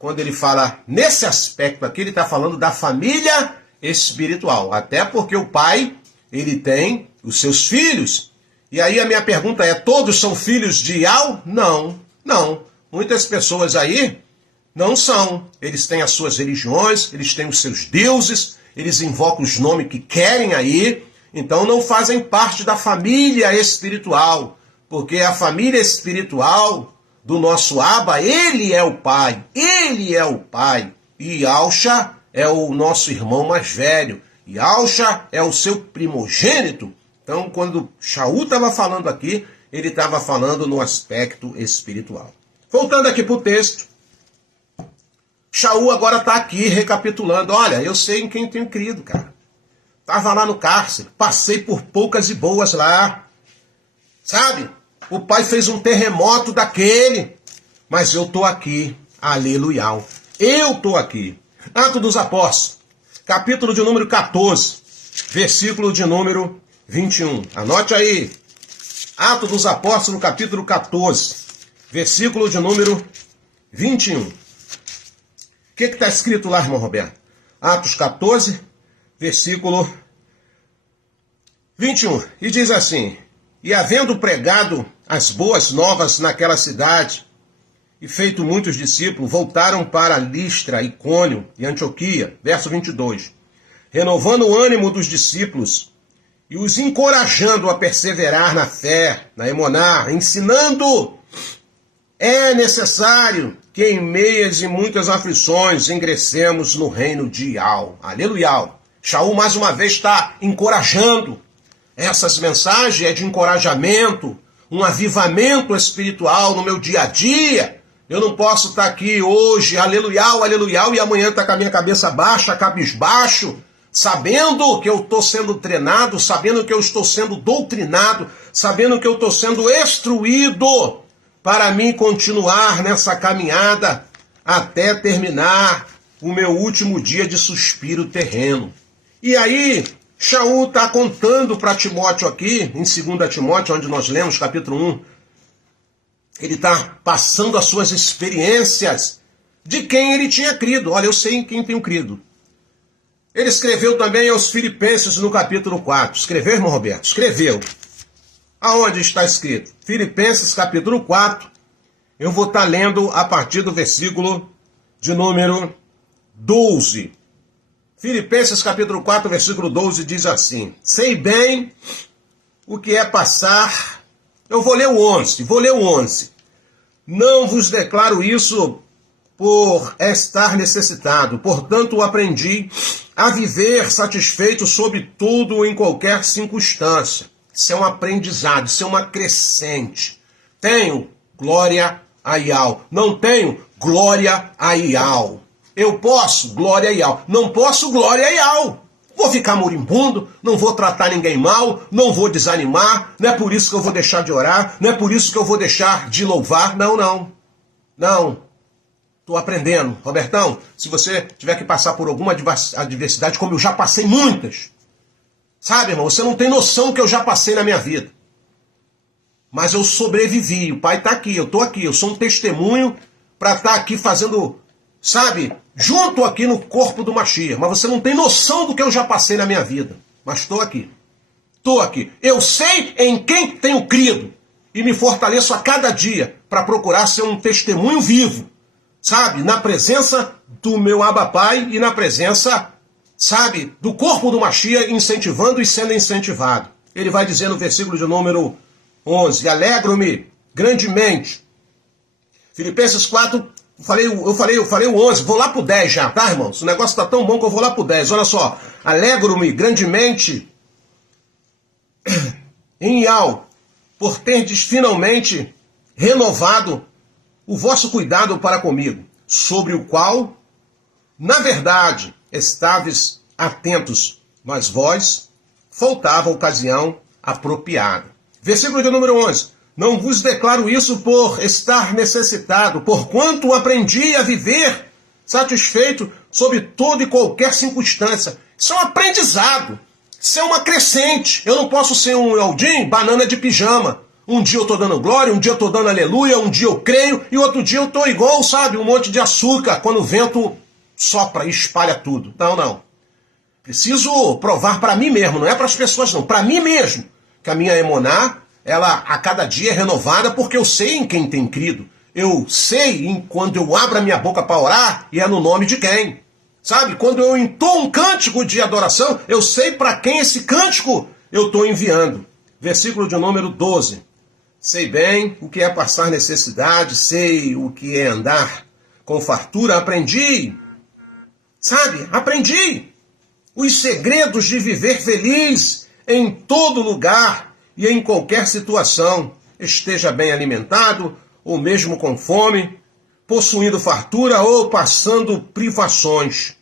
quando ele fala nesse aspecto aqui, ele está falando da família espiritual. Até porque o pai, ele tem os seus filhos. E aí a minha pergunta é, todos são filhos de Ial? Não, não. Muitas pessoas aí não são. Eles têm as suas religiões, eles têm os seus deuses, eles invocam os nomes que querem aí, então não fazem parte da família espiritual. Porque a família espiritual do nosso Abba, ele é o pai, ele é o pai. E Yalcha é o nosso irmão mais velho. Yalcha é o seu primogênito. Então, quando Shaul estava falando aqui, ele estava falando no aspecto espiritual. Voltando aqui para o texto, Shaul agora está aqui recapitulando. Olha, eu sei em quem tenho crido, cara. Estava lá no cárcere, passei por poucas e boas lá. Sabe? O pai fez um terremoto daquele, mas eu estou aqui. Aleluia. Eu estou aqui. Atos dos Apóstolos, capítulo de número 14, versículo de número 21. Anote aí. Atos dos Apóstolos, capítulo 14, versículo de número 21. O que está escrito lá, irmão Roberto? Atos 14, versículo 21. E diz assim: e havendo pregado as boas novas naquela cidade, e feito muitos discípulos, voltaram para Listra, Icônio e Antioquia. Verso 22. Renovando o ânimo dos discípulos e os encorajando a perseverar na fé, na emuná, ensinando, é necessário que em meias e muitas aflições ingressemos no reino de Ial. Aleluia. Shaul mais uma vez está encorajando. Essas mensagens é de encorajamento, um avivamento espiritual no meu dia a dia. Eu não posso estar aqui hoje, aleluia, aleluia, e amanhã estar com a minha cabeça baixa, cabisbaixo, sabendo que eu estou sendo treinado, sabendo que eu estou sendo doutrinado, sabendo que eu estou sendo instruído para mim continuar nessa caminhada até terminar o meu último dia de suspiro terreno. E aí, Shaul está contando para Timóteo aqui, em 2 Timóteo, onde nós lemos capítulo 1, ele está passando as suas experiências de quem ele tinha crido. Olha, eu sei em quem tenho crido. Ele escreveu também aos Filipenses no capítulo 4. Escreveu, irmão Roberto? Escreveu. Aonde está escrito? Filipenses capítulo 4. Eu vou estar lendo a partir do versículo de número 12. Filipenses capítulo 4, versículo 12 diz assim: sei bem o que é passar. Eu vou ler o 11. Não vos declaro isso por estar necessitado. Portanto, aprendi a viver satisfeito sobre tudo em qualquer circunstância. Isso é um aprendizado, isso é uma crescente. Tenho glória a Ial. Não tenho glória a Ial. Eu posso, glória a Ial. Não posso, glória a Ial. Vou ficar moribundo, não vou tratar ninguém mal, não vou desanimar, não é por isso que eu vou deixar de orar, não é por isso que eu vou deixar de louvar. Não. Estou aprendendo. Robertão, se você tiver que passar por alguma adversidade, como eu já passei muitas, sabe, irmão, você não tem noção do que eu já passei na minha vida. Mas eu sobrevivi, o Pai está aqui, eu estou aqui, eu sou um testemunho para estar aqui fazendo, sabe, junto aqui no corpo do Mashiach. Mas você não tem noção do que eu já passei na minha vida. Mas estou aqui. Estou aqui. Eu sei em quem tenho crido. E me fortaleço a cada dia para procurar ser um testemunho vivo. Sabe? Na presença do meu Abba Pai e na presença, sabe, do corpo do Mashiach, incentivando e sendo incentivado. Ele vai dizer no versículo de número 11: alegro-me grandemente. Filipenses 4, eu falei o 11, vou lá pro 10 já, tá, irmãos? O negócio tá tão bom que eu vou lá pro 10. Olha só: alegro-me grandemente em Ial, por terdes finalmente renovado o vosso cuidado para comigo, sobre o qual, na verdade, estáveis atentos, mas vós faltava a ocasião apropriada. Versículo de número 11. Não vos declaro isso por estar necessitado, porquanto aprendi a viver satisfeito sob toda e qualquer circunstância. Isso é um aprendizado. Isso é uma crescente. Eu não posso ser um Eldim banana de pijama. Um dia eu tô dando glória, um dia eu tô dando aleluia, um dia eu creio, e outro dia eu tô igual, sabe, um monte de açúcar, quando o vento sopra e espalha tudo. Não. Preciso provar para mim mesmo, não é para as pessoas não, para mim mesmo, que a minha emuná, ela a cada dia é renovada, porque eu sei em quem tem crido. Eu sei quando eu abro a minha boca para orar, e é no nome de quem. Sabe, quando eu entoo um cântico de adoração, eu sei para quem esse cântico eu estou enviando. Versículo de número 12. Sei bem o que é passar necessidade, sei o que é andar com fartura, aprendi. Sabe, aprendi os segredos de viver feliz em todo lugar e em qualquer situação, esteja bem alimentado ou mesmo com fome, possuindo fartura ou passando privações.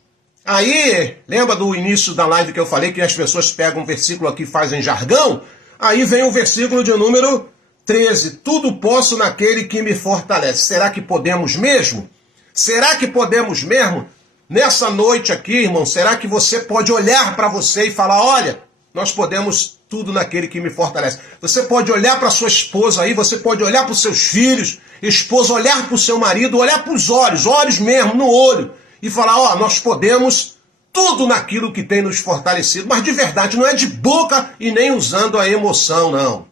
Aí, lembra do início da live que eu falei que as pessoas pegam um versículo aqui e fazem jargão? Aí vem o versículo de número 13. Tudo posso naquele que me fortalece. Será que podemos mesmo? Será que podemos mesmo? Nessa noite aqui, irmão, será que você pode olhar para você e falar, olha, nós podemos tudo naquele que me fortalece. Você pode olhar para sua esposa aí, você pode olhar para os seus filhos, esposa, olhar para o seu marido, olhar para os olhos mesmo, no olho, e falar, ó, nós podemos tudo naquilo que tem nos fortalecido. Mas de verdade, não é de boca e nem usando a emoção, não.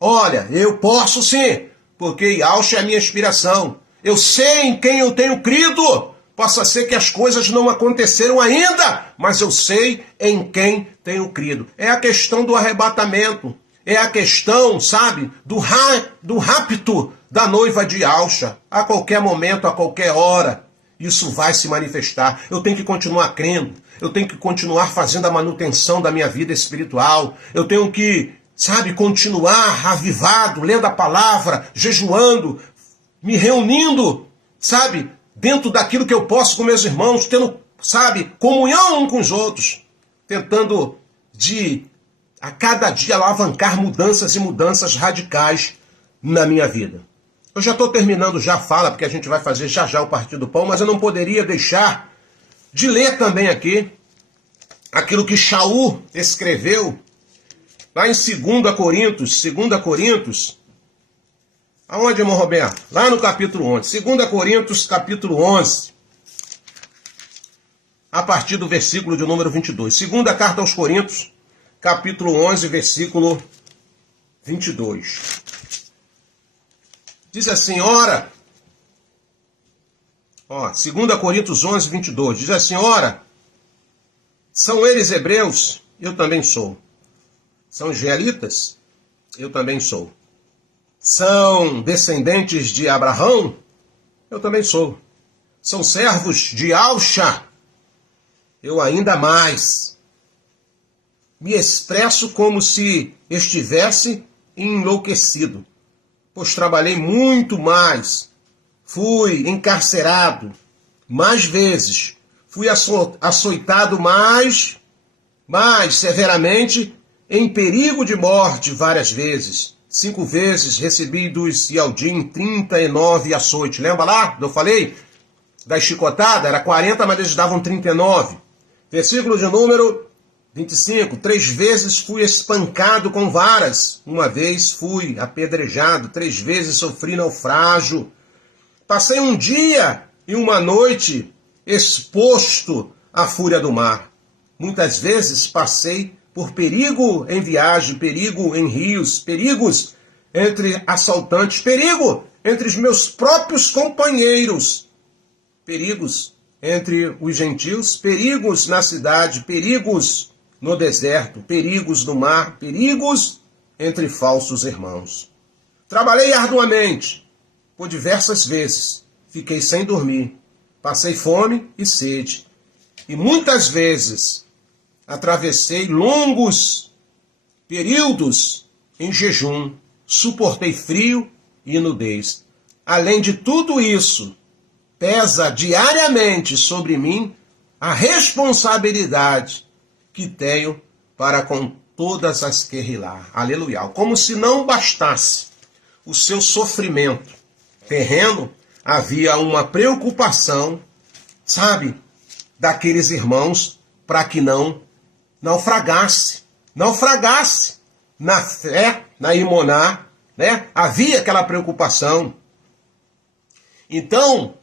Olha, eu posso sim, porque Yahshua é a minha inspiração. Eu sei em quem eu tenho crido. Possa ser que as coisas não aconteceram ainda, mas eu sei em quem tenho crido. É a questão do arrebatamento. É a questão, sabe, do rapto da noiva de Yahshua. A qualquer momento, a qualquer hora, isso vai se manifestar. Eu tenho que continuar crendo. Eu tenho que continuar fazendo a manutenção da minha vida espiritual. Eu tenho que, sabe, continuar avivado, lendo a palavra, jejuando, me reunindo, sabe, dentro daquilo que eu posso com meus irmãos, tendo, sabe, comunhão uns com os outros, tentando a cada dia alavancar mudanças e mudanças radicais na minha vida. Eu já estou terminando já a fala, porque a gente vai fazer já o Partido do Pão, mas eu não poderia deixar de ler também aqui aquilo que Shaul escreveu lá em 2 Coríntios, aonde, irmão Roberto? Lá no capítulo 11. 2 Coríntios, capítulo 11. A partir do versículo de número 22. Segunda carta aos Coríntios, capítulo 11, versículo 22. Diz assim, ora... 2 Coríntios 11, 22. Diz assim, ora... São eles hebreus? Eu também sou. São israelitas? Eu também sou. São descendentes de Abraão? Eu também sou. São servos de Yahshua? Eu ainda mais. Me expresso como se estivesse enlouquecido, pois trabalhei muito mais. Fui encarcerado mais vezes. Fui açoitado mais severamente, em perigo de morte várias vezes. 5 vezes recebi dos Yaldim 39 açoites. Lembra lá? Eu falei da chicotada? Era 40, mas eles davam 39. Versículo de número 25. 3 vezes fui espancado com varas. 1 vez fui apedrejado. 3 vezes sofri naufrágio. Passei 1 dia e 1 noite exposto à fúria do mar. Muitas vezes passei por perigo em viagem, perigo em rios, perigos entre assaltantes, perigo entre os meus próprios companheiros, perigos entre os gentios, perigos na cidade, perigos no deserto, perigos no mar, perigos entre falsos irmãos. Trabalhei arduamente, por diversas vezes, fiquei sem dormir, passei fome e sede, e muitas vezes atravessei longos períodos em jejum, suportei frio e nudez. Além de tudo isso, pesa diariamente sobre mim a responsabilidade que tenho para com todas as que rilar. Aleluia. Como se não bastasse o seu sofrimento terreno, havia uma preocupação, sabe, daqueles irmãos para que não naufragasse na fé, na imoná né? Havia aquela preocupação. Então,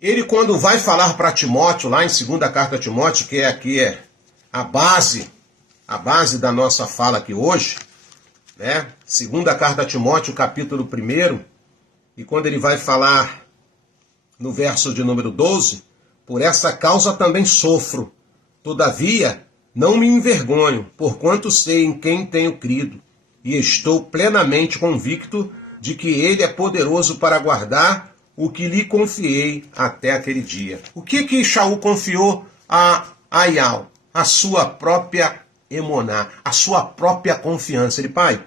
ele quando vai falar para Timóteo, lá em 2ª carta a Timóteo, que aqui é a base da nossa fala aqui hoje, né? 2ª carta a Timóteo, capítulo 1, e quando ele vai falar no verso de número 12, por essa causa também sofro, todavia não me envergonho, porquanto sei em quem tenho crido, e estou plenamente convicto de que ele é poderoso para guardar o que lhe confiei até aquele dia. O que Shaul confiou a Aial? A sua própria emuná, a sua própria confiança. Ele, pai,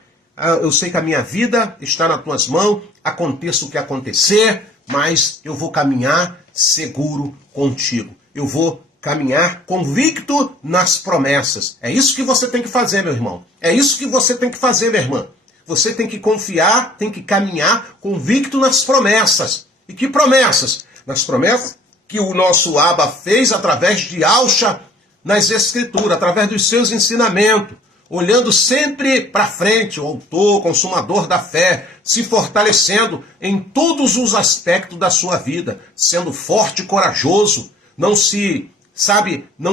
eu sei que a minha vida está nas tuas mãos, aconteça o que acontecer, mas eu vou caminhar seguro contigo. Eu vou caminhar convicto nas promessas. É isso que você tem que fazer, meu irmão. É isso que você tem que fazer, minha irmã. Você tem que confiar, tem que caminhar convicto nas promessas. E que promessas? Nas promessas que o nosso Abba fez através de Alcha nas Escrituras, através dos seus ensinamentos, olhando sempre para frente, o autor, consumador da fé, se fortalecendo em todos os aspectos da sua vida, sendo forte e corajoso, não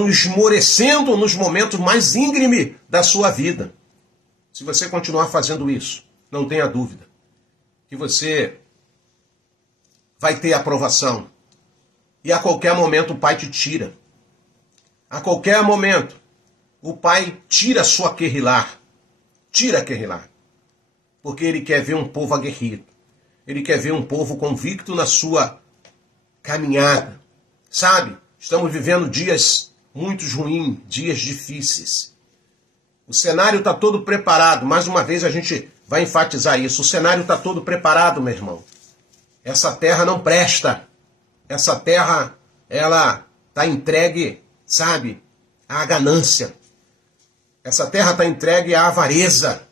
esmorecendo nos momentos mais íngremes da sua vida. Se você continuar fazendo isso, não tenha dúvida que você vai ter aprovação. E a qualquer momento o Pai te tira. A qualquer momento o Pai tira a sua querrilar. Tira a querrilar. Porque Ele quer ver um povo aguerrido. Ele quer ver um povo convicto na sua caminhada. Sabe? Estamos vivendo dias muito ruins, dias difíceis. O cenário está todo preparado. Mais uma vez a gente vai enfatizar isso. O cenário está todo preparado, meu irmão. Essa terra não presta. Essa terra, ela está entregue, sabe, à ganância. Essa terra está entregue à avareza,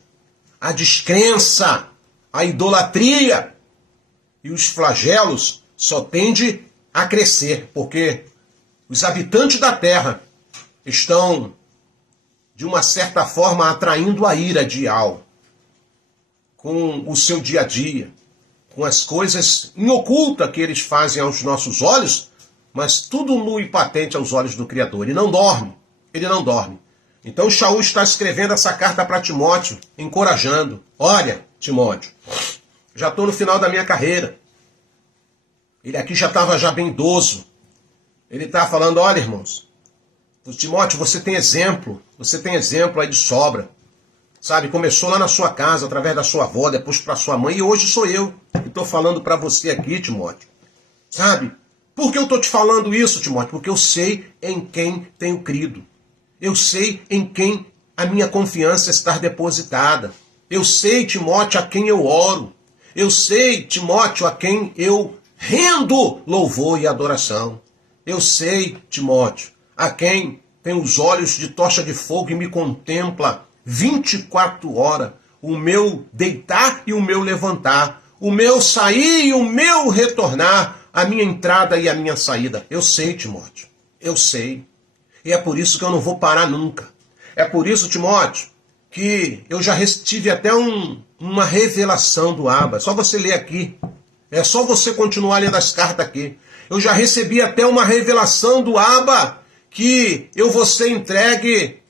à descrença, à idolatria. E os flagelos só tendem a crescer, porque os habitantes da terra estão, de uma certa forma, atraindo a ira de Al com o seu dia a dia, com as coisas em oculta que eles fazem aos nossos olhos, mas tudo nu e patente aos olhos do Criador. Ele não dorme. Então Shaul está escrevendo essa carta para Timóteo, encorajando. Olha, Timóteo, já estou no final da minha carreira. Ele aqui já estava bem idoso. Ele está falando, olha, irmãos, Timóteo, você tem exemplo aí de sobra. Sabe, começou lá na sua casa, através da sua avó, depois para sua mãe, e hoje sou eu que estou falando para você aqui, Timóteo. Sabe? Por que eu estou te falando isso, Timóteo? Porque eu sei em quem tenho crido. Eu sei em quem a minha confiança está depositada. Eu sei, Timóteo, a quem eu oro. Eu sei, Timóteo, a quem eu rendo louvor e adoração. Eu sei, Timóteo, a quem tem os olhos de tocha de fogo e me contempla 24 horas, o meu deitar e o meu levantar, o meu sair e o meu retornar, a minha entrada e a minha saída. Eu sei, Timóteo, eu sei. E é por isso que eu não vou parar nunca. É por isso, Timóteo, que eu já tive até uma revelação do Abba. É só você ler aqui. É só você continuar lendo as cartas aqui. Eu já recebi até uma revelação do Abba que eu vou ser entregue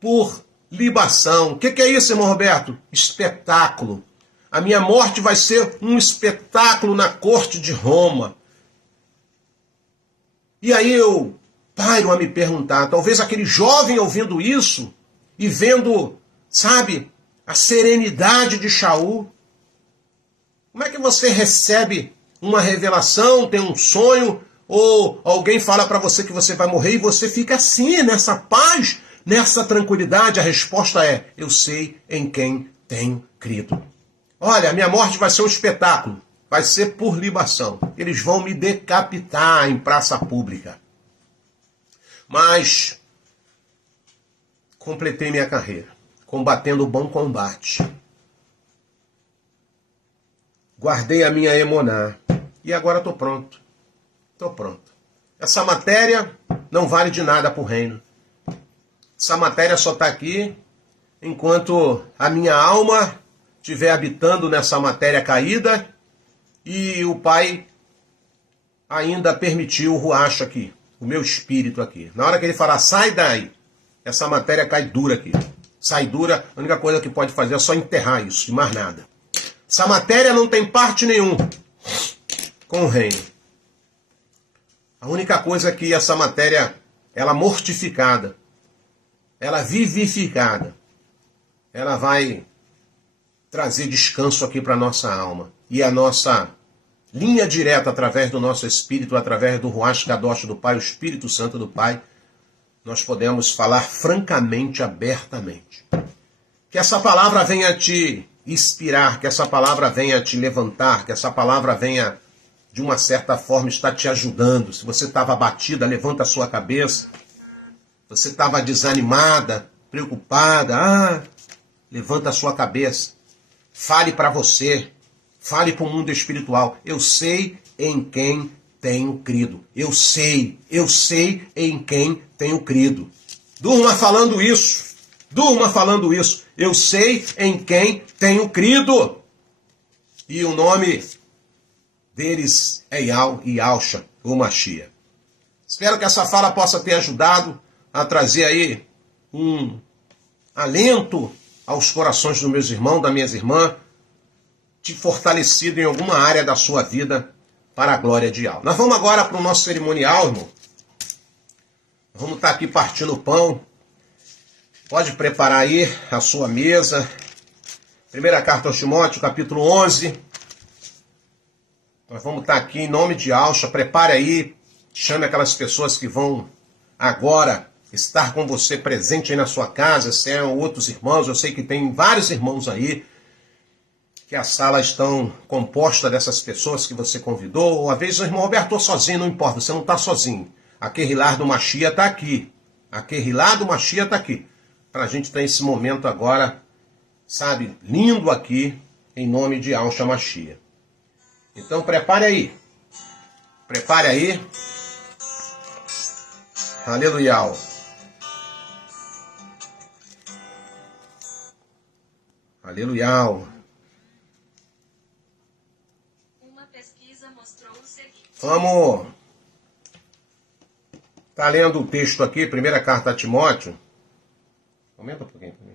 por libação. O que é isso, irmão Roberto? Espetáculo. A minha morte vai ser um espetáculo na corte de Roma. E aí eu paro a me perguntar, talvez aquele jovem ouvindo isso e vendo, sabe, a serenidade de Shaul, como é que você recebe uma revelação, tem um sonho, ou alguém fala para você que você vai morrer e você fica assim, nessa paz, nessa tranquilidade? A resposta é, eu sei em quem tenho crido. Olha, a minha morte vai ser um espetáculo, vai ser por libação. Eles vão me decapitar em praça pública. Mas completei minha carreira, combatendo o bom combate. Guardei a minha emuná e agora estou pronto. Estou pronto. Essa matéria não vale de nada para o reino. Essa matéria só está aqui enquanto a minha alma estiver habitando nessa matéria caída e o Pai ainda permitiu o ruach aqui, o meu espírito aqui. Na hora que ele falar, sai daí, essa matéria cai dura aqui. Sai dura, a única coisa que pode fazer é só enterrar isso, e mais nada. Essa matéria não tem parte nenhuma com o reino. A única coisa é que essa matéria, ela mortificada, ela vivificada, ela vai trazer descanso aqui para a nossa alma. E a nossa linha direta através do nosso Espírito, através do Ruach Kadosh do Pai, o Espírito Santo do Pai, nós podemos falar francamente, abertamente. Que essa palavra venha te inspirar, que essa palavra venha te levantar, que essa palavra venha, de uma certa forma, estar te ajudando. Se você estava abatida, levanta a sua cabeça. Você estava desanimada, preocupada, levanta a sua cabeça. Fale para você, fale para o mundo espiritual. Eu sei em quem tenho crido. Eu sei em quem tenho crido. Durma falando isso. Durma falando isso. Eu sei em quem tenho crido. E o nome deles é Yahweh e Yahshua, o Mashiach. Espero que essa fala possa ter ajudado a trazer aí um alento aos corações dos meus irmãos, das minhas irmãs, te fortalecido em alguma área da sua vida para a glória de Yahweh. Nós vamos agora para o nosso cerimonial, irmão. Vamos estar aqui partindo o pão. Pode preparar aí a sua mesa. Primeira carta aos Timóteo, capítulo 11. Nós vamos estar aqui em nome de Yahshua. Prepare aí, chame aquelas pessoas que vão agora estar com você presente aí na sua casa, se é outros irmãos. Eu sei que tem vários irmãos aí, que a sala estão composta dessas pessoas que você convidou. Uma vez o irmão Roberto, estou sozinho, não importa, você não está sozinho. A Kehillah do Mashiach está aqui. A Kehillah do Mashiach está aqui. Para a gente ter esse momento agora, sabe, lindo aqui, em nome de Yahshua Mashiach. Então prepare aí. Prepare aí. Aleluia. Aleluia. Uma pesquisa mostrou o seguinte. Vamos. Está lendo o texto aqui, primeira carta a Timóteo. Aumenta um pouquinho também.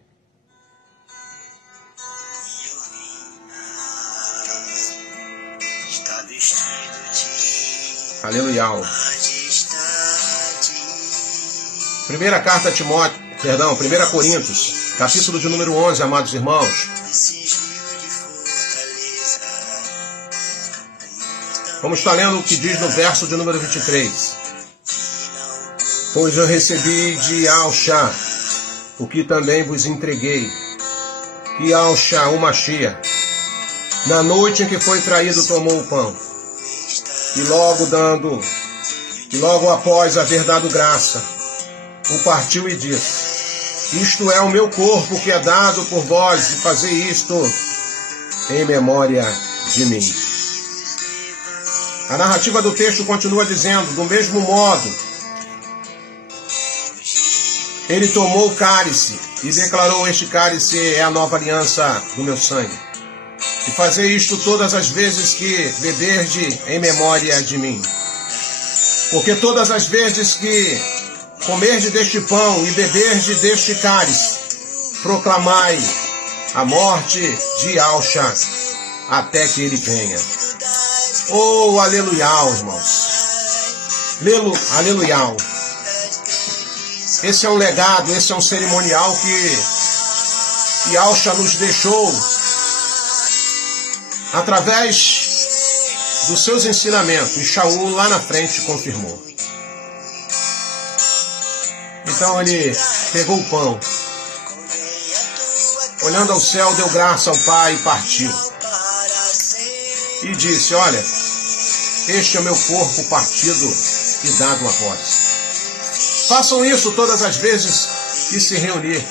Está vestido de Aleluia. majestade. Primeira carta a Timóteo, perdão, 1 Coríntios, capítulo de número 11, amados irmãos. Cingiu de fortaleza. Vamos estar lendo o que diz no verso de número 23. Pois eu recebi de Yahshua o que também vos entreguei, que Yahshua, o Mashiach, na noite em que foi traído, tomou o pão, e logo após haver dado graça, o partiu e disse: isto é o meu corpo que é dado por vós, e fazei isto em memória de mim. A narrativa do texto continua dizendo: do mesmo modo, ele tomou o cálice e declarou: este cálice é a nova aliança do meu sangue. E fazei isto todas as vezes que beberdes em memória de mim. Porque todas as vezes que comerdes deste pão e beberdes deste cálice, proclamai a morte de Yahshua até que ele venha. Oh, aleluia, irmãos. Aleluia. Esse é um legado, esse é um cerimonial que Yahshua nos deixou através dos seus ensinamentos. E Shaul lá na frente confirmou. Então ele pegou o pão, olhando ao céu, deu graça ao Pai e partiu. E disse: olha, este é o meu corpo partido e dado a vós. Façam isso todas as vezes que se reunir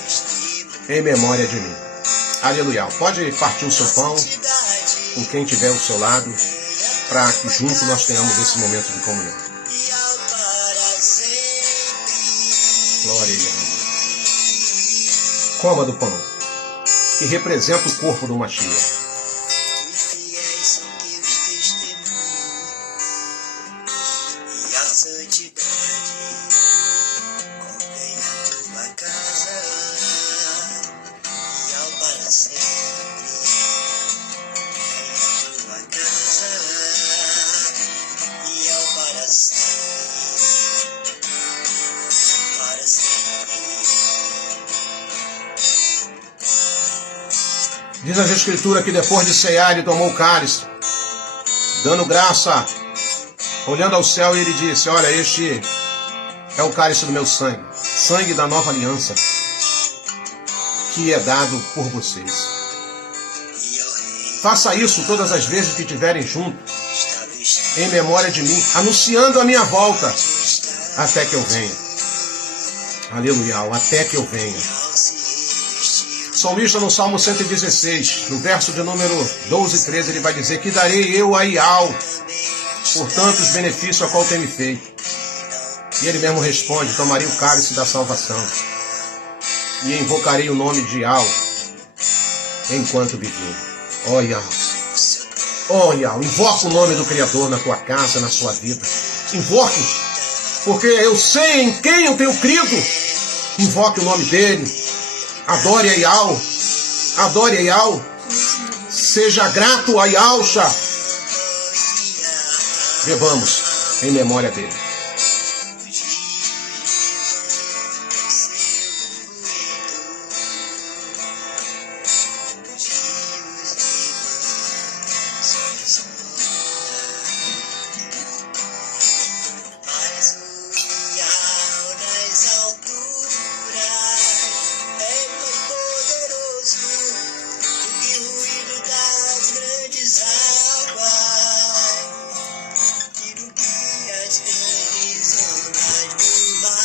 em memória de mim. Aleluia. Pode partir o seu pão com quem tiver ao seu lado, para que junto nós tenhamos esse momento de comunhão. Glória a Deus. Coma do pão. que representa o corpo do Mashiach. Fiéis são teus testemunhos e a santidade convém à tua casa e ao para sempre. Convém à tua casa e ao para sempre. Para sempre. Diz as Escrituras que depois de cear, ele tomou o cálice, dando graça, olhando ao céu, e ele disse: olha, este é o cálice do meu sangue, sangue da nova aliança, que é dado por vocês. Faça isso todas as vezes que estiverem juntos, em memória de mim, anunciando a minha volta, até que eu venha. Aleluia, até que eu venha. Salmista no Salmo 116, no verso de número 12 e 13, ele vai dizer: que darei eu a Ial por tantos benefícios a qual tem me feito. E ele mesmo responde: tomarei o cálice da salvação e invocarei o nome de Ial enquanto viver. Ó Ial, ó Ial, invoca o nome do Criador na tua casa, na sua vida. Invoque, porque eu sei em quem eu tenho crido. Invoque o nome dele. Adore a Ial, adore a Ial, seja grato a Ialcha. Bebamos em memória dele.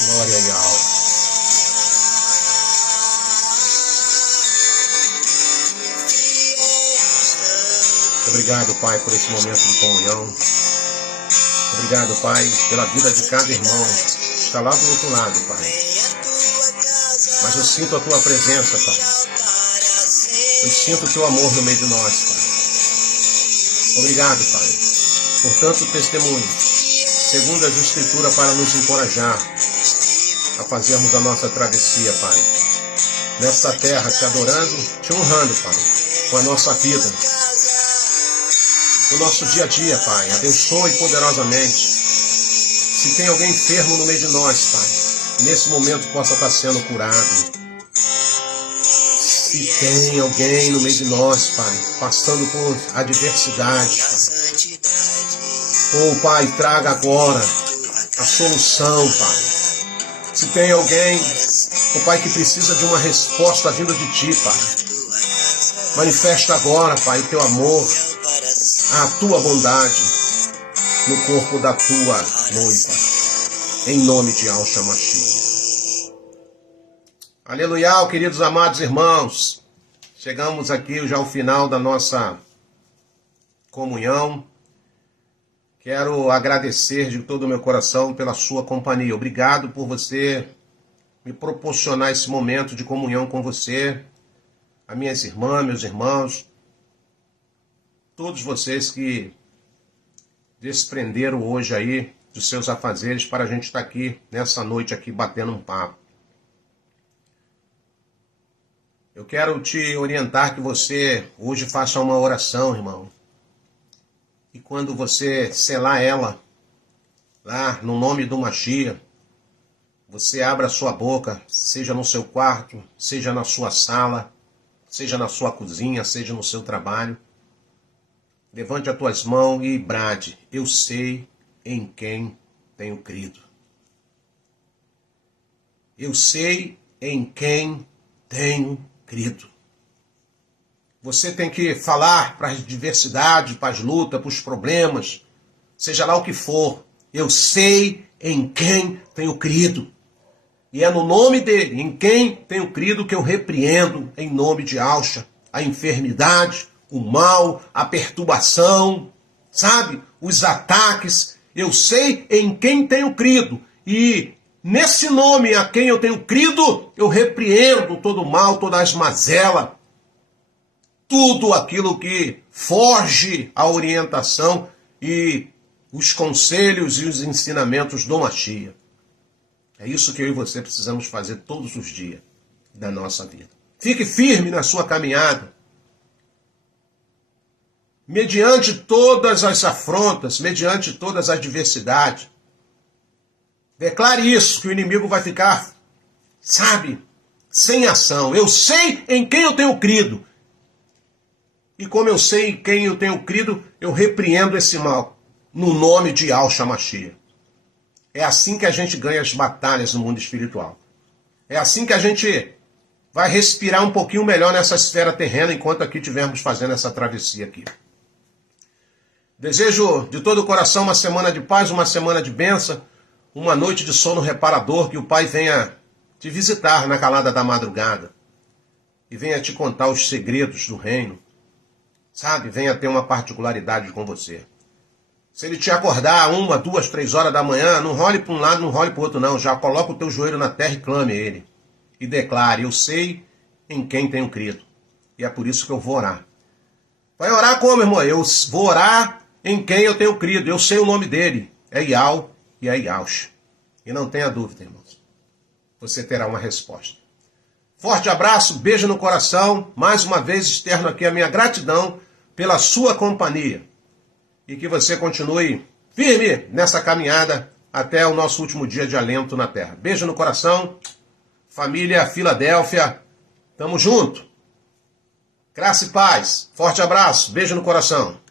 Glória a Ial. Obrigado, Pai, por esse momento de comunhão. Obrigado, Pai, pela vida de cada irmão que está lá do outro lado, Pai. Mas eu sinto a Tua presença, Pai. Eu sinto o Teu amor no meio de nós, Pai. Obrigado, Pai, por tanto testemunho, segundo as Escrituras, para nos encorajar a fazermos a nossa travessia, Pai. Nesta terra, te adorando, te honrando, Pai, com a nossa vida. No nosso dia a dia, Pai, abençoe poderosamente. Se tem alguém enfermo no meio de nós, Pai, que nesse momento possa estar sendo curado. Se tem alguém no meio de nós, Pai, passando por adversidade, Pai, oh, Pai, traga agora a solução, Pai. Se tem alguém, oh, Pai, que precisa de uma resposta vinda de Ti, Pai, manifesta agora, Pai, o Teu amor, a Tua bondade no corpo da Tua noiva, em nome de Yahshua Mashiach. Aleluia, queridos amados irmãos. Chegamos aqui já ao final da nossa comunhão. Quero agradecer de todo o meu coração pela sua companhia. Obrigado por você me proporcionar esse momento de comunhão com você, as minhas irmãs, meus irmãos, todos vocês que desprenderam hoje aí dos seus afazeres para a gente estar aqui, nessa noite aqui, batendo um papo. Eu quero te orientar que você hoje faça uma oração, irmão. E quando você selar ela, lá no nome do Mashiach, você abra a sua boca, seja no seu quarto, seja na sua sala, seja na sua cozinha, seja no seu trabalho. Levante as tuas mãos e brade: eu sei em quem tenho crido. Eu sei em quem tenho crido. Você tem que falar para as diversidades, para as lutas, para os problemas, seja lá o que for. Eu sei em quem tenho crido. E é no nome dele, em quem tenho crido, que eu repreendo, em nome de Yahshua, a enfermidade, o mal, a perturbação, sabe? Os ataques. Eu sei em quem tenho crido. E nesse nome a quem eu tenho crido, eu repreendo todo o mal, todas as mazelas. tudo aquilo que foge à orientação e os conselhos e os ensinamentos do Mashiach. É isso que eu e você precisamos fazer todos os dias da nossa vida. Fique firme na sua caminhada. Mediante todas as afrontas, mediante todas as adversidades. Declare isso, que o inimigo vai ficar, sabe, sem ação. Eu sei em quem eu tenho crido. E como eu sei em quem eu tenho crido, eu repreendo esse mal, no nome de Yahshua Mashiach. É assim que a gente ganha as batalhas no mundo espiritual. É assim que a gente vai respirar um pouquinho melhor nessa esfera terrena, enquanto aqui estivermos fazendo essa travessia aqui. Desejo de todo o coração uma semana de paz, uma semana de bênção, uma noite de sono reparador, que o Pai venha te visitar na calada da madrugada e venha te contar os segredos do reino, sabe? Venha ter uma particularidade com você. Se ele te acordar 1, 2, 3 horas da manhã, não role para um lado, não role para o outro não, já coloca o teu joelho na terra e clame a ele. E declare, eu sei em quem tenho crido. E é por isso que eu vou orar. Vai orar como, irmão? Eu vou orar em quem eu tenho crido. Eu sei o nome dele. É Yahweh e é Yahshua. E não tenha dúvida, irmãos. Você terá uma resposta. Forte abraço, beijo no coração. Mais uma vez externo aqui a minha gratidão pela sua companhia. E que você continue firme nessa caminhada até o nosso último dia de alento na terra. Beijo no coração. Família Filadélfia. Tamo junto. Graça e paz. Forte abraço. Beijo no coração.